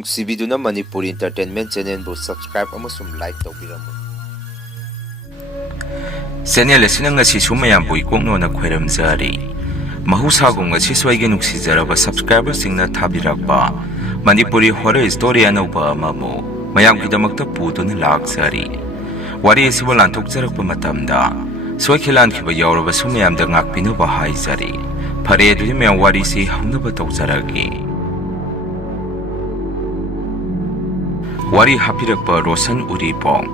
ꯅꯨꯡꯁꯤꯕꯤꯗꯨꯅ Manipuri entertainment ꯆꯦꯅꯦꯜꯕꯨ subscribe ꯑꯃꯁꯨꯡ like ꯇꯧꯕꯤꯔꯝꯃꯨ꯫ Channel ꯑꯁꯤꯅ ꯉꯁꯤꯁꯨ ꯃꯌꯥꯝꯕꯨ ꯏꯀꯣꯛꯅꯣꯅ ꯈꯣꯏꯔꯝꯖꯔꯤ꯫ ꯃꯍꯧꯁꯥꯒꯨꯝ ꯉꯁꯤꯁꯨ ꯑꯩꯒꯤ ꯅꯨꯡꯁꯤꯖꯔꯕ ꯁꯕꯁꯀ꯭ꯔꯥꯏꯕꯔꯁꯤꯡꯅ ꯊꯥꯕꯤꯔꯛꯄ ꯃꯅꯤꯄꯨꯔꯤ ꯍꯣꯔꯔ ꯁ꯭ꯇꯣꯔꯤ ꯑꯅꯧꯕ ꯑꯃꯕꯨ ꯃꯌꯥꯝꯒꯤꯗꯃꯛꯇ ꯄꯨꯗꯨꯅ ꯂꯥꯛꯆꯔꯤ꯫ ꯋꯥꯔꯤ ꯑꯁꯤꯕꯨ ꯂꯥꯟꯊꯣꯛꯆꯔꯛꯄ ꯃꯇꯝꯗ ꯁꯣꯏꯈꯤ ꯂꯥꯟꯈꯤꯕ ꯌꯥꯎꯔꯕꯁꯨ ꯃꯌꯥꯝꯗ ꯉꯥꯛꯄꯤꯅꯕ ꯍꯥꯏꯖꯔꯤ꯫ ꯐꯔꯦ ꯑꯗꯨꯗꯤ ꯃꯌꯥꯝ ꯋꯥꯔꯤꯁꯤ ꯍꯧꯅꯕ ꯇꯧꯖꯔꯒꯦ꯫ ꯋꯥꯔꯤ ꯍꯥꯞꯄꯤꯔꯛꯄ ꯔꯣꯁꯟ ꯎꯔꯤꯄꯣꯛ꯫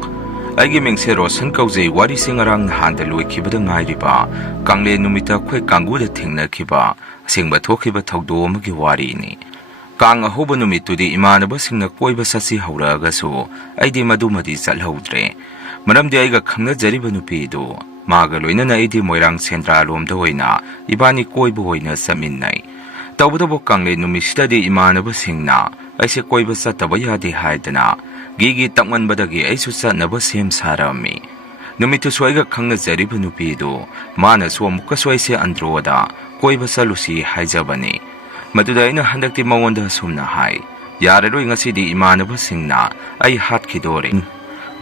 ꯑꯩꯒꯤ ꯃꯤꯡꯁꯦ ꯔꯣꯁꯟ ꯀꯧꯖꯩ꯫ ꯋꯥꯔꯤꯁꯤ ꯉꯔꯥꯡ ꯅꯍꯥꯟꯗ ꯂꯣꯏꯈꯤꯕꯗ ꯉꯥꯏꯔꯤꯕ ꯀꯥꯡꯂꯦꯟ ꯅꯨꯃꯤꯠꯇ ꯑꯩꯈꯣꯏ ꯀꯥꯡꯕꯨꯗ ꯊꯦꯡꯅꯈꯤꯕ ꯑꯁꯦꯡꯕ ꯊꯣꯛꯈꯤꯕ ꯊꯧꯗꯣꯛ ꯑꯃꯒꯤ ꯋꯥꯔꯤꯅꯤ꯫ ꯀꯥꯡ ꯑꯍꯧꯕ ꯅꯨꯃꯤꯠꯇꯨꯗꯤ ꯏꯃꯥꯟꯅꯕꯁꯤꯡꯅ ꯀꯣꯏꯕ ꯆꯠꯁꯤ ꯍꯧꯔꯛꯑꯒꯁꯨ ꯑꯩꯗꯤ ꯃꯗꯨꯃꯗꯤ ꯆꯠꯍꯧꯗ꯭ꯔꯦ꯫ ꯃꯔꯝꯗꯤ ꯑꯩꯒ ꯈꯪꯅꯖꯔꯤꯕ ꯅꯨꯄꯤꯗꯨ ꯃꯥꯒ ꯂꯣꯏꯅꯅ ꯑꯩꯗꯤ ꯃꯣꯏꯔꯥꯡ ꯁꯦꯟꯗ꯭ꯔꯥꯂꯣꯝꯗ ꯑꯣꯏꯅ ꯏꯕꯥꯅꯤ ꯀꯣꯏꯕ ꯑꯣꯏꯅ ꯆꯠꯃꯤꯟꯅꯩ꯫ ꯇꯧꯕꯇꯕꯨ ꯀꯥꯡꯂꯦꯟ ꯅꯨꯃꯤꯠꯁꯤꯗꯗꯤ ꯏꯃꯥꯟꯅꯕꯁꯤꯡꯅ ꯑꯩꯁꯦ ꯀꯣꯏꯕ ꯆꯠꯇꯕ ꯌꯥꯗꯦ ꯍꯥꯏꯗꯅ ꯒꯤꯒꯤ ꯇꯛꯃꯟꯕꯗꯒꯤ ꯑꯩꯁꯨ ꯆꯠꯅꯕ ꯁꯦꯝ ꯁꯥꯔꯝꯃꯤ꯫ ꯅꯨꯃꯤꯠꯇꯨꯁꯨ ꯑꯩꯒ ꯈꯪꯅꯖꯔꯤꯕ ꯅꯨꯄꯤꯗꯨ ꯃꯥꯅꯁꯨ ꯑꯃꯨꯛꯀꯁꯨ ꯑꯩꯁꯦ ꯑꯟꯗ꯭ꯔꯣꯗ ꯀꯣꯏꯕ ꯆꯠꯂꯨꯁꯤ ꯍꯥꯏꯖꯕꯅꯤ꯫ ꯃꯗꯨꯗ ꯑꯩꯅ ꯍꯟꯗꯛꯇꯤ ꯃꯉꯣꯟꯗ ꯑꯁꯨꯝꯅ ꯍꯥꯏ, ꯌꯥꯔꯔꯣꯏ, ꯉꯁꯤꯗꯤ ꯏꯃꯥꯟꯅꯕꯁꯤꯡꯅ ꯑꯩ ꯍꯥꯠꯈꯤꯗꯣꯔꯦ,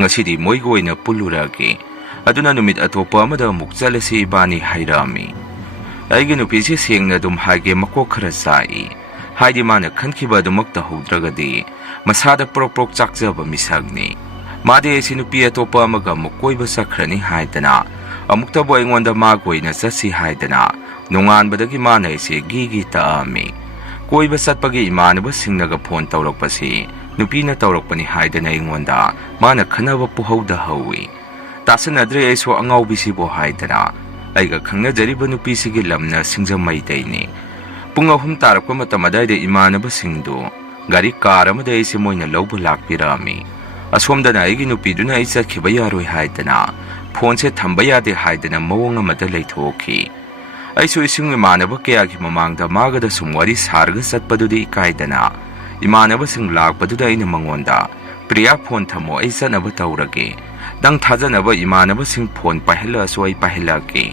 ꯉꯁꯤꯗꯤ ꯃꯣꯏꯒ ꯑꯣꯏꯅ ꯄꯨꯜꯂꯨꯔꯒꯦ, ꯑꯗꯨꯅ ꯅꯨꯃꯤꯠ ꯑꯇꯣꯞꯄ ꯑꯃꯗ ꯑꯃꯨꯛ ꯆꯠꯂꯁꯤ ꯏꯕꯥꯅꯤ ꯍꯥꯏꯔꯛꯑꯝꯃꯤ꯫ ꯑꯩꯒꯤ ꯅꯨꯄꯤꯁꯤ ꯁꯦꯡꯅ ꯑꯗꯨꯝ ꯍꯥꯏꯒꯦ, ꯃꯀꯣꯛ ꯈꯔ ꯆꯥꯛꯏ꯫ ꯍꯥꯏꯗꯤ ꯃꯥꯅ ꯈꯟꯈꯤꯕ ꯑꯗꯨꯃꯛ ꯇꯧꯍꯧꯗ꯭ꯔꯒꯗꯤ ꯃꯁꯥꯗ ꯄ꯭ꯔꯣꯛ ꯄ꯭ꯔꯣꯛ ꯆꯥꯛꯆꯕ ꯃꯤꯁꯛꯅꯤ꯫ ꯃꯥꯗꯤ ꯑꯩꯁꯤ ꯅꯨꯄꯤ ꯑꯇꯣꯞꯄ ꯑꯃꯒ ꯑꯃꯨꯛ ꯀꯣꯏꯕ ꯆꯠꯈ꯭ꯔꯅꯤ ꯍꯥꯏꯗꯅ ꯑꯃꯨꯛꯇꯕꯨ ꯑꯩꯉꯣꯟꯗ ꯃꯥꯒ ꯑꯣꯏꯅ ꯆꯠꯁꯤ ꯍꯥꯏꯗꯅ ꯅꯣꯡꯉꯥꯟꯕꯗꯒꯤ ꯃꯥꯅ ꯑꯩꯁꯦ ꯒꯤꯒꯤ ꯇꯛꯑꯝꯃꯤ꯫ ꯀꯣꯏꯕ ꯆꯠꯄꯒꯤ ꯏꯃꯥꯟꯅꯕꯁꯤꯡꯅꯒ ꯐꯣꯟ ꯇꯧꯔꯛꯄꯁꯤ ꯅꯨꯄꯤꯅ ꯇꯧꯔꯛꯄꯅꯤ ꯍꯥꯏꯗꯅ ꯑꯩꯉꯣꯟꯗ ꯃꯥꯅ ꯈꯟꯅꯕ ꯄꯨꯍꯧꯗ ꯍꯧꯏ꯫ ꯇꯥꯁꯟꯅꯗ꯭ꯔꯦ ꯑꯩꯁꯨ ꯑꯉꯥꯎꯕꯤꯁꯤꯕꯨ ꯍꯥꯏꯗꯅ ꯑꯩꯒ ꯈꯪꯅꯖꯔꯤꯕ ꯅꯨꯄꯤꯁꯤꯒꯤ ꯂꯝꯅ ꯁꯤꯡꯖꯃꯩꯗꯩꯅꯤ꯫ ꯄꯨꯡ 3 ꯇꯥꯔꯛꯄ ꯃꯇꯝ ꯑꯗꯥꯏꯗ ꯏꯃꯥꯟꯅꯕꯁꯤꯡꯗꯨ ꯒꯥꯔꯤ ꯀꯥꯔ ꯑꯃꯗ ꯑꯩꯁꯦ ꯃꯣꯏꯅ ꯂꯧꯕ ꯂꯥꯛꯄꯤꯔꯛꯑꯝꯃꯤ꯫ ꯑꯁꯣꯝꯗꯅ ꯑꯩꯒꯤ ꯅꯨꯄꯤꯗꯨꯅ ꯑꯩ ꯆꯠꯈꯤꯕ ꯌꯥꯔꯣꯏ ꯍꯥꯏꯗꯅ ꯐꯣꯟꯁꯦ ꯊꯝꯕ ꯌꯥꯗꯦ ꯍꯥꯏꯗꯅ ꯃꯑꯣꯡ ꯑꯃꯗ ꯂꯩꯊꯣꯛꯈꯤ꯫ ꯑꯩꯁꯨ ꯏꯁꯨꯡ ꯏꯃꯥꯟꯅꯕ ꯀꯌꯥꯒꯤ ꯃꯃꯥꯡꯗ ꯃꯥꯒꯗ ꯁꯨꯝ ꯋꯥꯔꯤ ꯁꯥꯔꯒ ꯆꯠꯄꯗꯨꯗꯤ ꯏꯀꯥꯏꯗꯅ ꯏꯃꯥꯟꯅꯕꯁꯤꯡ ꯂꯥꯛꯄꯗꯨꯗ ꯑꯩꯅ ꯃꯉꯣꯟꯗ, ꯄ꯭ꯔꯤꯌꯥ ꯐꯣꯟ ꯊꯝꯃꯣ, ꯑꯩ ꯆꯠꯅꯕ ꯇꯧꯔꯒꯦ, ꯅꯪ ꯊꯥꯖꯅꯕ ꯏꯃꯥꯟꯅꯕꯁꯤꯡ ꯐꯣꯟ ꯄꯥꯏꯍꯜꯂꯛꯑꯁꯨ ꯑꯩ ꯄꯥꯏꯍꯜꯂꯛꯀꯦ,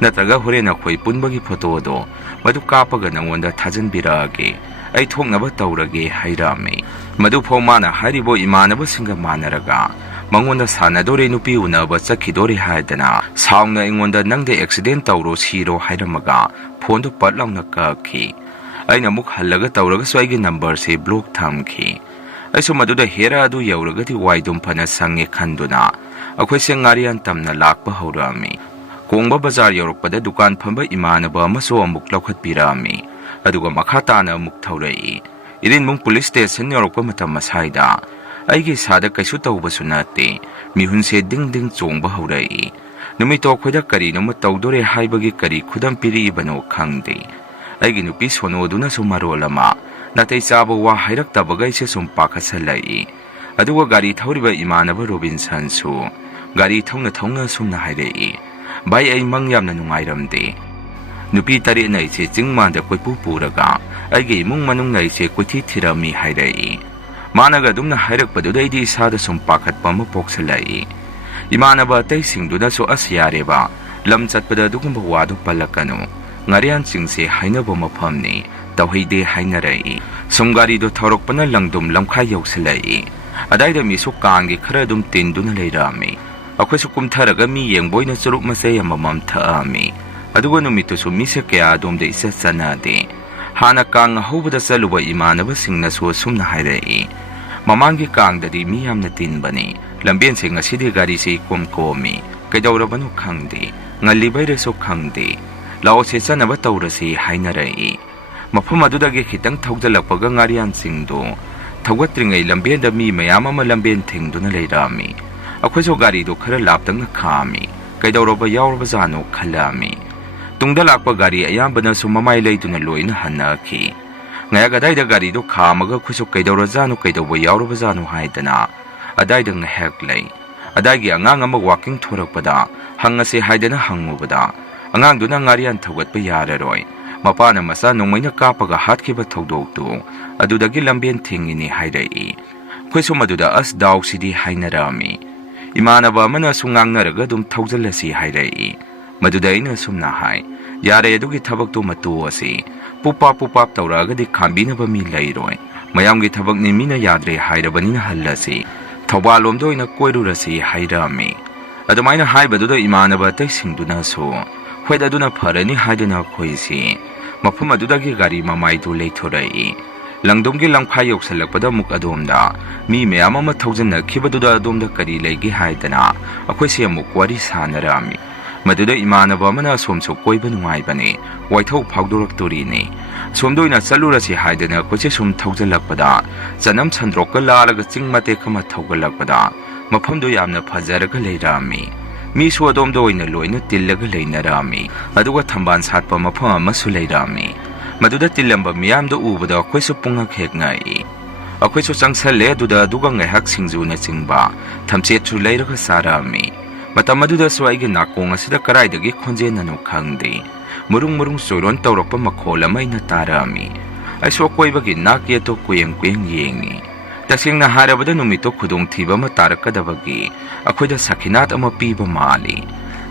ꯅꯠꯇ꯭ꯔꯒ ꯍꯣꯔꯦꯟ ꯑꯩꯈꯣꯏ ꯄꯨꯟꯕꯒꯤ ꯐꯣꯇꯣꯗꯣ ꯃꯗꯨ ꯀꯥꯞꯄꯒ ꯅꯉꯣꯟꯗ ꯊꯥꯖꯟꯕꯤꯔꯛꯑꯒꯦ, ꯑꯩ ꯊꯣꯛꯅꯕ ꯇꯧꯔꯒꯦ ꯍꯥꯏꯔꯛꯑꯝꯃꯤ꯫ ꯃꯗꯨꯐꯥꯎ ꯃꯥꯅ ꯍꯥꯏꯔꯤꯕ ꯏꯃꯥꯟꯅꯕꯁꯤꯡꯒ ꯃꯥꯟꯅꯔꯒ ꯃꯉꯣꯟꯗ ꯁꯥꯟꯅꯗꯣꯔꯦ, ꯅꯨꯄꯤ ꯎꯅꯕ ꯆꯠꯈꯤꯗꯣꯔꯦ ꯍꯥꯏꯗꯅ ꯁꯥꯎꯅ ꯑꯩꯉꯣꯟꯗ ꯅꯪꯗ ꯑꯦꯛꯁꯤꯗꯦꯟ ꯇꯧꯔꯣ ꯁꯤꯔꯣ ꯍꯥꯏꯔꯝꯃꯒ ꯐꯣꯟꯗꯨ ꯄꯠ ꯂꯥꯎꯅ ꯀꯛꯈꯤ꯫ ꯑꯩꯅ ꯑꯃꯨꯛ ꯍꯜꯂꯒ ꯇꯧꯔꯒꯁꯨ ꯑꯩꯒꯤ ꯅꯝꯕꯔꯁꯦ ꯕ꯭ꯂꯣꯛ ꯊꯝꯈꯤ꯫ ꯑꯩꯁꯨ ꯃꯗꯨꯗ ꯍꯦꯔꯥ ꯑꯗꯨ ꯌꯧꯔꯒꯗꯤ ꯋꯥꯏꯗꯨꯝ ꯐꯅ ꯁꯪꯉꯦ ꯈꯟꯗꯨꯅ ꯑꯩꯈꯣꯏꯁꯦ ꯉꯥꯔꯤꯌꯥꯟ ꯇꯝꯅ ꯂꯥꯛꯄ ꯍꯧꯔꯛꯑꯝꯃꯤ꯫ ꯀꯣꯡꯕ ꯕꯖꯥꯔ ꯌꯧꯔꯛꯄꯗ ꯗꯨꯀꯥꯟ ꯐꯝꯕ ꯏꯃꯥꯟꯅꯕ ꯑꯃꯁꯨ ꯑꯃꯨꯛ ꯂꯧꯈꯠꯄꯤꯔꯛꯑꯝꯃꯤ꯫ ꯑꯗꯨꯒ ꯃꯈꯥ ꯇꯥꯅ ꯑꯃꯨꯛ ꯊꯧꯔꯛꯏ꯫ ꯏꯔꯤꯟꯕꯨꯡ ꯄꯨꯂꯤꯁ ꯁ꯭ꯇꯦꯁꯟ ꯌꯧꯔꯛꯄ ꯃꯇꯝ ꯑꯁꯥꯏꯗ ꯑꯩꯒꯤ ꯏꯁꯥꯗ ꯀꯩꯁꯨ ꯇꯧꯕꯁꯨ ꯅꯠꯇꯦ, ꯃꯤꯍꯨꯟꯁꯦ ꯗꯤꯡ ꯗꯤꯡ ꯆꯣꯡꯕ ꯍꯧꯔꯛꯏ꯫ ꯅꯨꯃꯤꯠꯇꯣ ꯑꯩꯈꯣꯏꯗ ꯀꯔꯤꯅꯣꯃ ꯇꯧꯗꯣꯔꯦ ꯍꯥꯏꯕꯒꯤ ꯀꯔꯤ ꯈꯨꯗꯝ ꯄꯤꯔꯛꯏꯕꯅꯣ ꯈꯪꯗꯦ꯫ ꯑꯩꯒꯤ ꯅꯨꯄꯤ ꯁꯣꯅꯣꯗꯨꯅꯁꯨ ꯃꯔꯣꯜ ꯑꯃ ꯅꯥꯇꯩ ꯆꯥꯕ ꯋꯥ ꯍꯥꯏꯔꯛꯇꯕꯒ ꯑꯩꯁꯦ ꯁꯨꯝ ꯄꯥꯈꯠꯁꯜꯂꯛꯏ꯫ ꯑꯗꯨꯒ ꯒꯥꯔꯤ ꯊꯧꯔꯤꯕ ꯏꯃꯥꯟꯅꯕ ꯔꯣꯕꯤꯟꯁꯟꯁꯨ ꯒꯥꯔꯤ ꯊꯧꯅ ꯊꯧꯅ ꯁꯨꯝꯅ ꯍꯥꯏꯔꯛꯏ, ꯚꯥꯏ, ꯑꯩ ꯃꯪ ꯌꯥꯝꯅ ꯅꯨꯡꯉꯥꯏꯔꯝꯗꯦ꯫ ꯅꯨꯄꯤ 7ꯅ ꯑꯩꯁꯦ ꯆꯤꯡ ꯃꯥꯟꯗ ꯀꯣꯏꯄꯨ ꯄꯨꯔꯒ ꯑꯩꯒꯤ ꯏꯃꯨꯡ ꯃꯅꯨꯡꯅ ꯑꯩꯁꯦ ꯀꯣꯏꯊꯤ ꯊꯤꯔꯝꯃꯤ ꯍꯥꯏꯔꯛꯏ꯫ ꯃꯥꯅꯒ ꯑꯗꯨꯝꯅ ꯍꯥꯏꯔꯛꯄꯗꯨꯗ ꯑꯩꯗꯤ ꯏꯁꯥꯗ ꯁꯨꯝ ꯄꯥꯈꯠꯄ ꯑꯃ ꯄꯣꯛꯁꯜꯂꯛꯏ꯫ ꯏꯃꯥꯟꯅꯕ ꯑꯇꯩꯁꯤꯡꯗꯨꯅꯁꯨ ꯑꯁ ꯌꯥꯔꯦꯕ, ꯂꯝ ꯆꯠꯄꯗ ꯑꯗꯨꯒꯨꯝꯕ ꯋꯥꯗꯨ ꯄꯜꯂꯛꯀꯅꯨ, ꯉꯥꯔꯤꯌꯥꯟ ꯆꯤꯡꯁꯦ ꯍꯥꯏꯅꯕ ꯃꯐꯝꯅꯤ, ꯇꯧꯍꯩꯗꯦ ꯍꯥꯏꯅꯔꯛꯏ꯫ ꯁꯨꯝ ꯒꯥꯔꯤꯗꯣ ꯊꯧꯔꯛꯄꯅ ꯂꯪꯗꯨꯝ ꯂꯝꯈꯥꯏ ꯌꯧꯁꯤꯜꯂꯛꯏ꯫ ꯑꯗꯥꯏꯗ ꯃꯤꯁꯨ ꯀꯥꯡꯒꯤ ꯈꯔ ꯑꯗꯨꯝ ꯇꯤꯟꯗꯨꯅ ꯂꯩꯔꯛꯑꯝꯃꯤ꯫ ꯑꯩꯈꯣꯏꯁꯨ ꯀꯨꯝꯊꯔꯒ ꯃꯤ ꯌꯦꯡꯕ ꯑꯣꯏꯅ ꯆꯨꯔꯨꯞ ꯃꯆꯩ ꯑꯃꯃꯝ ꯊꯛꯑꯝꯃꯤ꯫ ꯑꯗꯨꯒ ꯅꯨꯃꯤꯠꯇꯨꯁꯨ ꯃꯤꯁꯦ ꯀꯌꯥ ꯑꯗꯣꯝꯗ ꯏꯆꯠ ꯆꯠꯅꯗꯦ꯫ ꯍꯥꯟꯅ ꯀꯥꯡ ꯑꯍꯧꯕꯗ ꯆꯠꯂꯨꯕ ꯏꯃꯥꯟꯅꯕꯁꯤꯡꯅꯁꯨ ꯑꯁꯨꯝꯅ ꯍꯥꯏꯔꯛꯏ, ꯃꯃꯥꯡꯒꯤ ꯀꯥꯡꯗꯗꯤ ꯃꯤ ꯌꯥꯝꯅ ꯇꯤꯟꯕꯅꯤ, ꯂꯝꯕꯦꯟꯁꯦ ꯉꯁꯤꯗꯤ ꯒꯥꯔꯤꯁꯦ ꯏꯀꯣꯝ ꯀꯣꯝꯃꯤ, ꯀꯩꯗꯧꯔꯕꯅꯣ ꯈꯪꯗꯦ, ꯉꯜꯂꯤꯕꯩꯔꯁꯨ ꯈꯪꯗꯦ, ꯂꯥꯛꯑꯣꯁꯦ ꯆꯠꯅꯕ ꯇꯧꯔꯁꯤ ꯍꯥꯏꯅꯔꯛꯏ꯫ ꯃꯐꯝ ꯑꯗꯨꯗꯒꯤ ꯈꯤꯇꯪ ꯊꯧꯖꯜꯂꯛꯄꯒ ꯉꯥꯔꯤꯌꯥꯟ ꯆꯤꯡꯗꯨ ꯊꯧꯒꯠꯇ꯭ꯔꯤꯉꯩ ꯂꯝꯕꯦꯟꯗ ꯃꯤ ꯃꯌꯥꯝ ꯑꯃ ꯂꯝꯕꯦꯟ ꯊꯤꯡꯗꯨꯅ ꯂꯩꯔꯛꯑꯝꯃꯤ꯫ ꯑꯩꯈꯣꯏꯁꯨ ꯒꯥꯔꯤꯗꯨ ꯈꯔ ꯂꯥꯞꯇꯛꯅ ꯈꯥꯝꯃꯤ, ꯀꯩꯗꯧꯔꯕ ꯌꯥꯎꯔꯕꯖꯥꯠꯅꯣ ꯈꯜꯂꯛꯑꯝꯃꯤ꯫ ꯇꯨꯡꯗ ꯂꯥꯛꯄ ꯒꯥꯔꯤ ꯑꯌꯥꯝꯕꯅꯁꯨ ꯃꯃꯥꯏ ꯂꯩꯗꯨꯅ ꯂꯣꯏꯅ ꯍꯟꯅꯈꯤ꯫ ꯉꯥꯏꯍꯥꯛ ꯑꯗꯥꯏꯗ ꯒꯥꯔꯤꯗꯨ ꯈꯥꯝꯃꯒ ꯑꯩꯈꯣꯏꯁꯨ ꯀꯩꯗꯧꯔꯖꯥꯠꯅꯣ ꯀꯩꯗꯧꯕ ꯌꯥꯎꯔꯕꯖꯥꯠꯅꯣ ꯍꯥꯏꯗꯅ ꯑꯗꯥꯏꯗ ꯉꯥꯏꯍꯥꯛ ꯂꯩ꯫ ꯑꯗꯥꯏꯒꯤ ꯑꯉꯥꯡ ꯑꯃ ꯋꯥꯀꯤꯡ ꯊꯣꯔꯛꯄꯗ ꯍꯪꯉꯁꯦ ꯍꯥꯏꯗꯅ ꯍꯪꯉꯨꯕꯗ ꯑꯉꯥꯡꯗꯨꯅ ꯉꯥꯔꯤꯌꯥꯟ ꯊꯧꯒꯠꯄ ꯌꯥꯔꯔꯣꯏ, ꯃꯄꯥꯅ ꯃꯆꯥ ꯅꯣꯡꯃꯩꯅ ꯀꯥꯞꯄꯒ ꯍꯥꯠꯈꯤꯕ ꯊꯧꯗꯣꯛꯇꯨ ꯑꯗꯨꯗꯒꯤ ꯂꯝꯕꯦꯟ ꯊꯤꯡꯉꯤꯅꯤ ꯍꯥꯏꯔꯛꯏ꯫ ꯑꯩꯈꯣꯏꯁꯨ ꯃꯗꯨꯗ ꯑꯁ ꯗꯥꯎꯁꯤꯗꯤ ꯍꯥꯏꯅꯔꯛꯑꯝꯃꯤ꯫ ꯏꯃꯥꯟꯅꯕ ꯑꯃꯅꯁꯨ ꯉꯥꯡꯅꯔꯒ ꯑꯗꯨꯝ ꯊꯧꯖꯜꯂꯁꯤ ꯍꯥꯏꯔꯛꯏ꯫ ꯃꯗꯨꯗ ꯑꯩꯅ ꯁꯨꯝꯅ ꯍꯥꯏ, ꯌꯥꯔꯦ, ꯑꯗꯨꯒꯤ ꯊꯕꯛꯇꯨ ꯃꯇꯣꯛꯑꯁꯤ, ꯄꯨꯄꯥꯞ ꯄꯨꯄꯥꯞ ꯇꯧꯔꯛꯑꯒꯗꯤ ꯈꯥꯝꯕꯤꯅꯕ ꯃꯤ ꯂꯩꯔꯣꯏ, ꯃꯌꯥꯝꯒꯤ ꯊꯕꯛꯅꯤ ꯃꯤꯅ ꯌꯥꯗ꯭ꯔꯦ ꯍꯥꯏꯔꯕꯅꯤꯅ ꯍꯜꯂꯁꯤ ꯊꯧꯕꯥꯜꯂꯣꯝꯗ ꯑꯣꯏꯅ ꯀꯣꯏꯔꯨꯔꯁꯤ ꯍꯥꯏꯔꯝꯃꯤ ꯑꯗꯨꯃꯥꯏꯅ ꯍꯥꯏꯕꯗꯨꯗ ꯏꯃꯥꯟꯅꯕ ꯑꯇꯩꯁꯤꯡꯗꯨꯅꯁꯨ ꯍꯣꯏ ꯑꯗꯨꯅ ꯐꯔꯅꯤ ꯍꯥꯏꯗꯨꯅ ꯑꯩꯈꯣꯏꯁꯤ ꯃꯐꯝ ꯑꯗꯨꯗꯒꯤ ꯒꯥꯔꯤ ꯃꯃꯥꯏꯗꯨ ꯂꯩꯊꯣꯔꯛꯏ ꯂꯪꯗꯨꯝꯒꯤ ꯂꯝꯈꯥꯏ ꯌꯧꯁꯜꯂꯛꯄꯗ ꯑꯃꯨꯛ ꯑꯗꯣꯝꯗ ꯃꯤ ꯃꯌꯥꯝ ꯑꯃ ꯊꯧꯖꯤꯟꯅꯈꯤꯕꯗꯨꯗ ꯑꯗꯣꯝꯗ ꯀꯔꯤ ꯂꯩꯒꯦ ꯍꯥꯏꯗꯅ ꯑꯩꯈꯣꯏꯁꯤ ꯑꯃꯨꯛ ꯋꯥꯔꯤ ꯁꯥꯟꯅꯔꯝꯃꯤ ꯃꯗꯨꯗ ꯏꯃꯥꯟꯅꯕ ꯑꯃꯅ ꯑꯁꯣꯝꯁꯨ ꯀꯣꯏꯕ ꯅꯨꯡꯉꯥꯏꯕꯅꯤ ꯋꯥꯏꯊꯧ ꯐꯥꯎꯗꯣꯔꯛꯇꯣꯔꯤꯅꯤ ꯑꯁꯣꯝꯗ ꯑꯣꯏꯅ ꯆꯠꯂꯨꯔꯁꯤ ꯍꯥꯏꯗꯅ ꯑꯩꯈꯣꯏꯁꯦ ꯁꯨꯝ ꯊꯧꯖꯤꯜꯂꯛꯄꯗ ꯆꯅꯝ ꯁꯟꯗ꯭ꯔꯣꯛꯀ ꯂꯥꯜꯂꯒ ꯆꯤꯡ ꯃꯇꯦꯛ ꯑꯃ ꯊꯧꯒꯠꯂꯛꯄꯗ ꯃꯐꯝꯗꯨ ꯌꯥꯝꯅ ꯐꯖꯔꯒ ꯂꯩꯔꯝꯃꯤ ꯃꯤꯁꯨ ꯑꯗꯣꯝꯗ ꯑꯣꯏꯅ ꯂꯣꯏꯅ ꯇꯤꯜꯂꯒ ꯂꯩꯅꯔꯝꯃꯤ ꯑꯗꯨꯒ ꯊꯝꯕꯥꯜ ꯁꯥꯠꯄ ꯃꯐꯝ ꯑꯃꯁꯨ ꯂꯩꯔꯝꯃꯤ ꯃꯗꯨꯗ ꯇꯤꯜꯂꯝꯕ ꯃꯤꯌꯥꯝꯗꯨ ꯎꯕꯗ ꯑꯩꯈꯣꯏꯁꯨ ꯄꯨꯡꯉꯛ ꯍꯦꯛ ꯉꯛꯏ ꯑꯩꯈꯣꯏꯁꯨ ꯆꯪꯁꯜꯂꯦ ꯑꯗꯨꯒ ꯉꯥꯏꯍꯥꯛ ꯁꯤꯡꯖꯨꯅꯆꯤꯡꯕ ꯊꯝꯆꯦꯠꯁꯨ ꯂꯩꯔꯒ ꯆꯥꯔꯝꯃꯤ ꯃꯇꯝ ꯑꯗꯨꯗꯁꯨ ꯑꯩꯒꯤ ꯅꯥꯀꯣꯡ ꯑꯁꯤꯗ ꯀꯔꯥꯏꯗꯒꯤ ꯈꯣꯟꯖꯦꯜꯅꯅꯣ ꯈꯪꯗꯦ ꯃꯔꯨꯡ ꯆꯣꯏꯔꯣꯟ ꯇꯧꯔꯛꯄ ꯃꯈꯣꯜ ꯑꯃ ꯑꯩꯅ ꯇꯥꯔꯝꯃꯤ ꯑꯩꯁꯨ ꯑꯀꯣꯏꯕꯒꯤ ꯅꯥꯛ ꯌꯦꯠꯇꯨ ꯀꯨꯌꯦꯡ ꯌꯦꯡꯉꯤ ꯇꯁꯦꯡꯅ ꯍꯥꯏꯔꯕꯗ ꯅꯨꯃꯤꯠꯇꯨ ꯈꯨꯗꯣꯡꯊꯤꯕ ꯑꯃ ꯇꯥꯔꯛꯀꯗꯕꯒꯤ ꯑꯩꯈꯣꯏꯗ ꯁꯥꯈꯤꯅꯥꯠ ꯑꯃ ꯄꯤꯕ ꯃꯥꯜꯂꯤ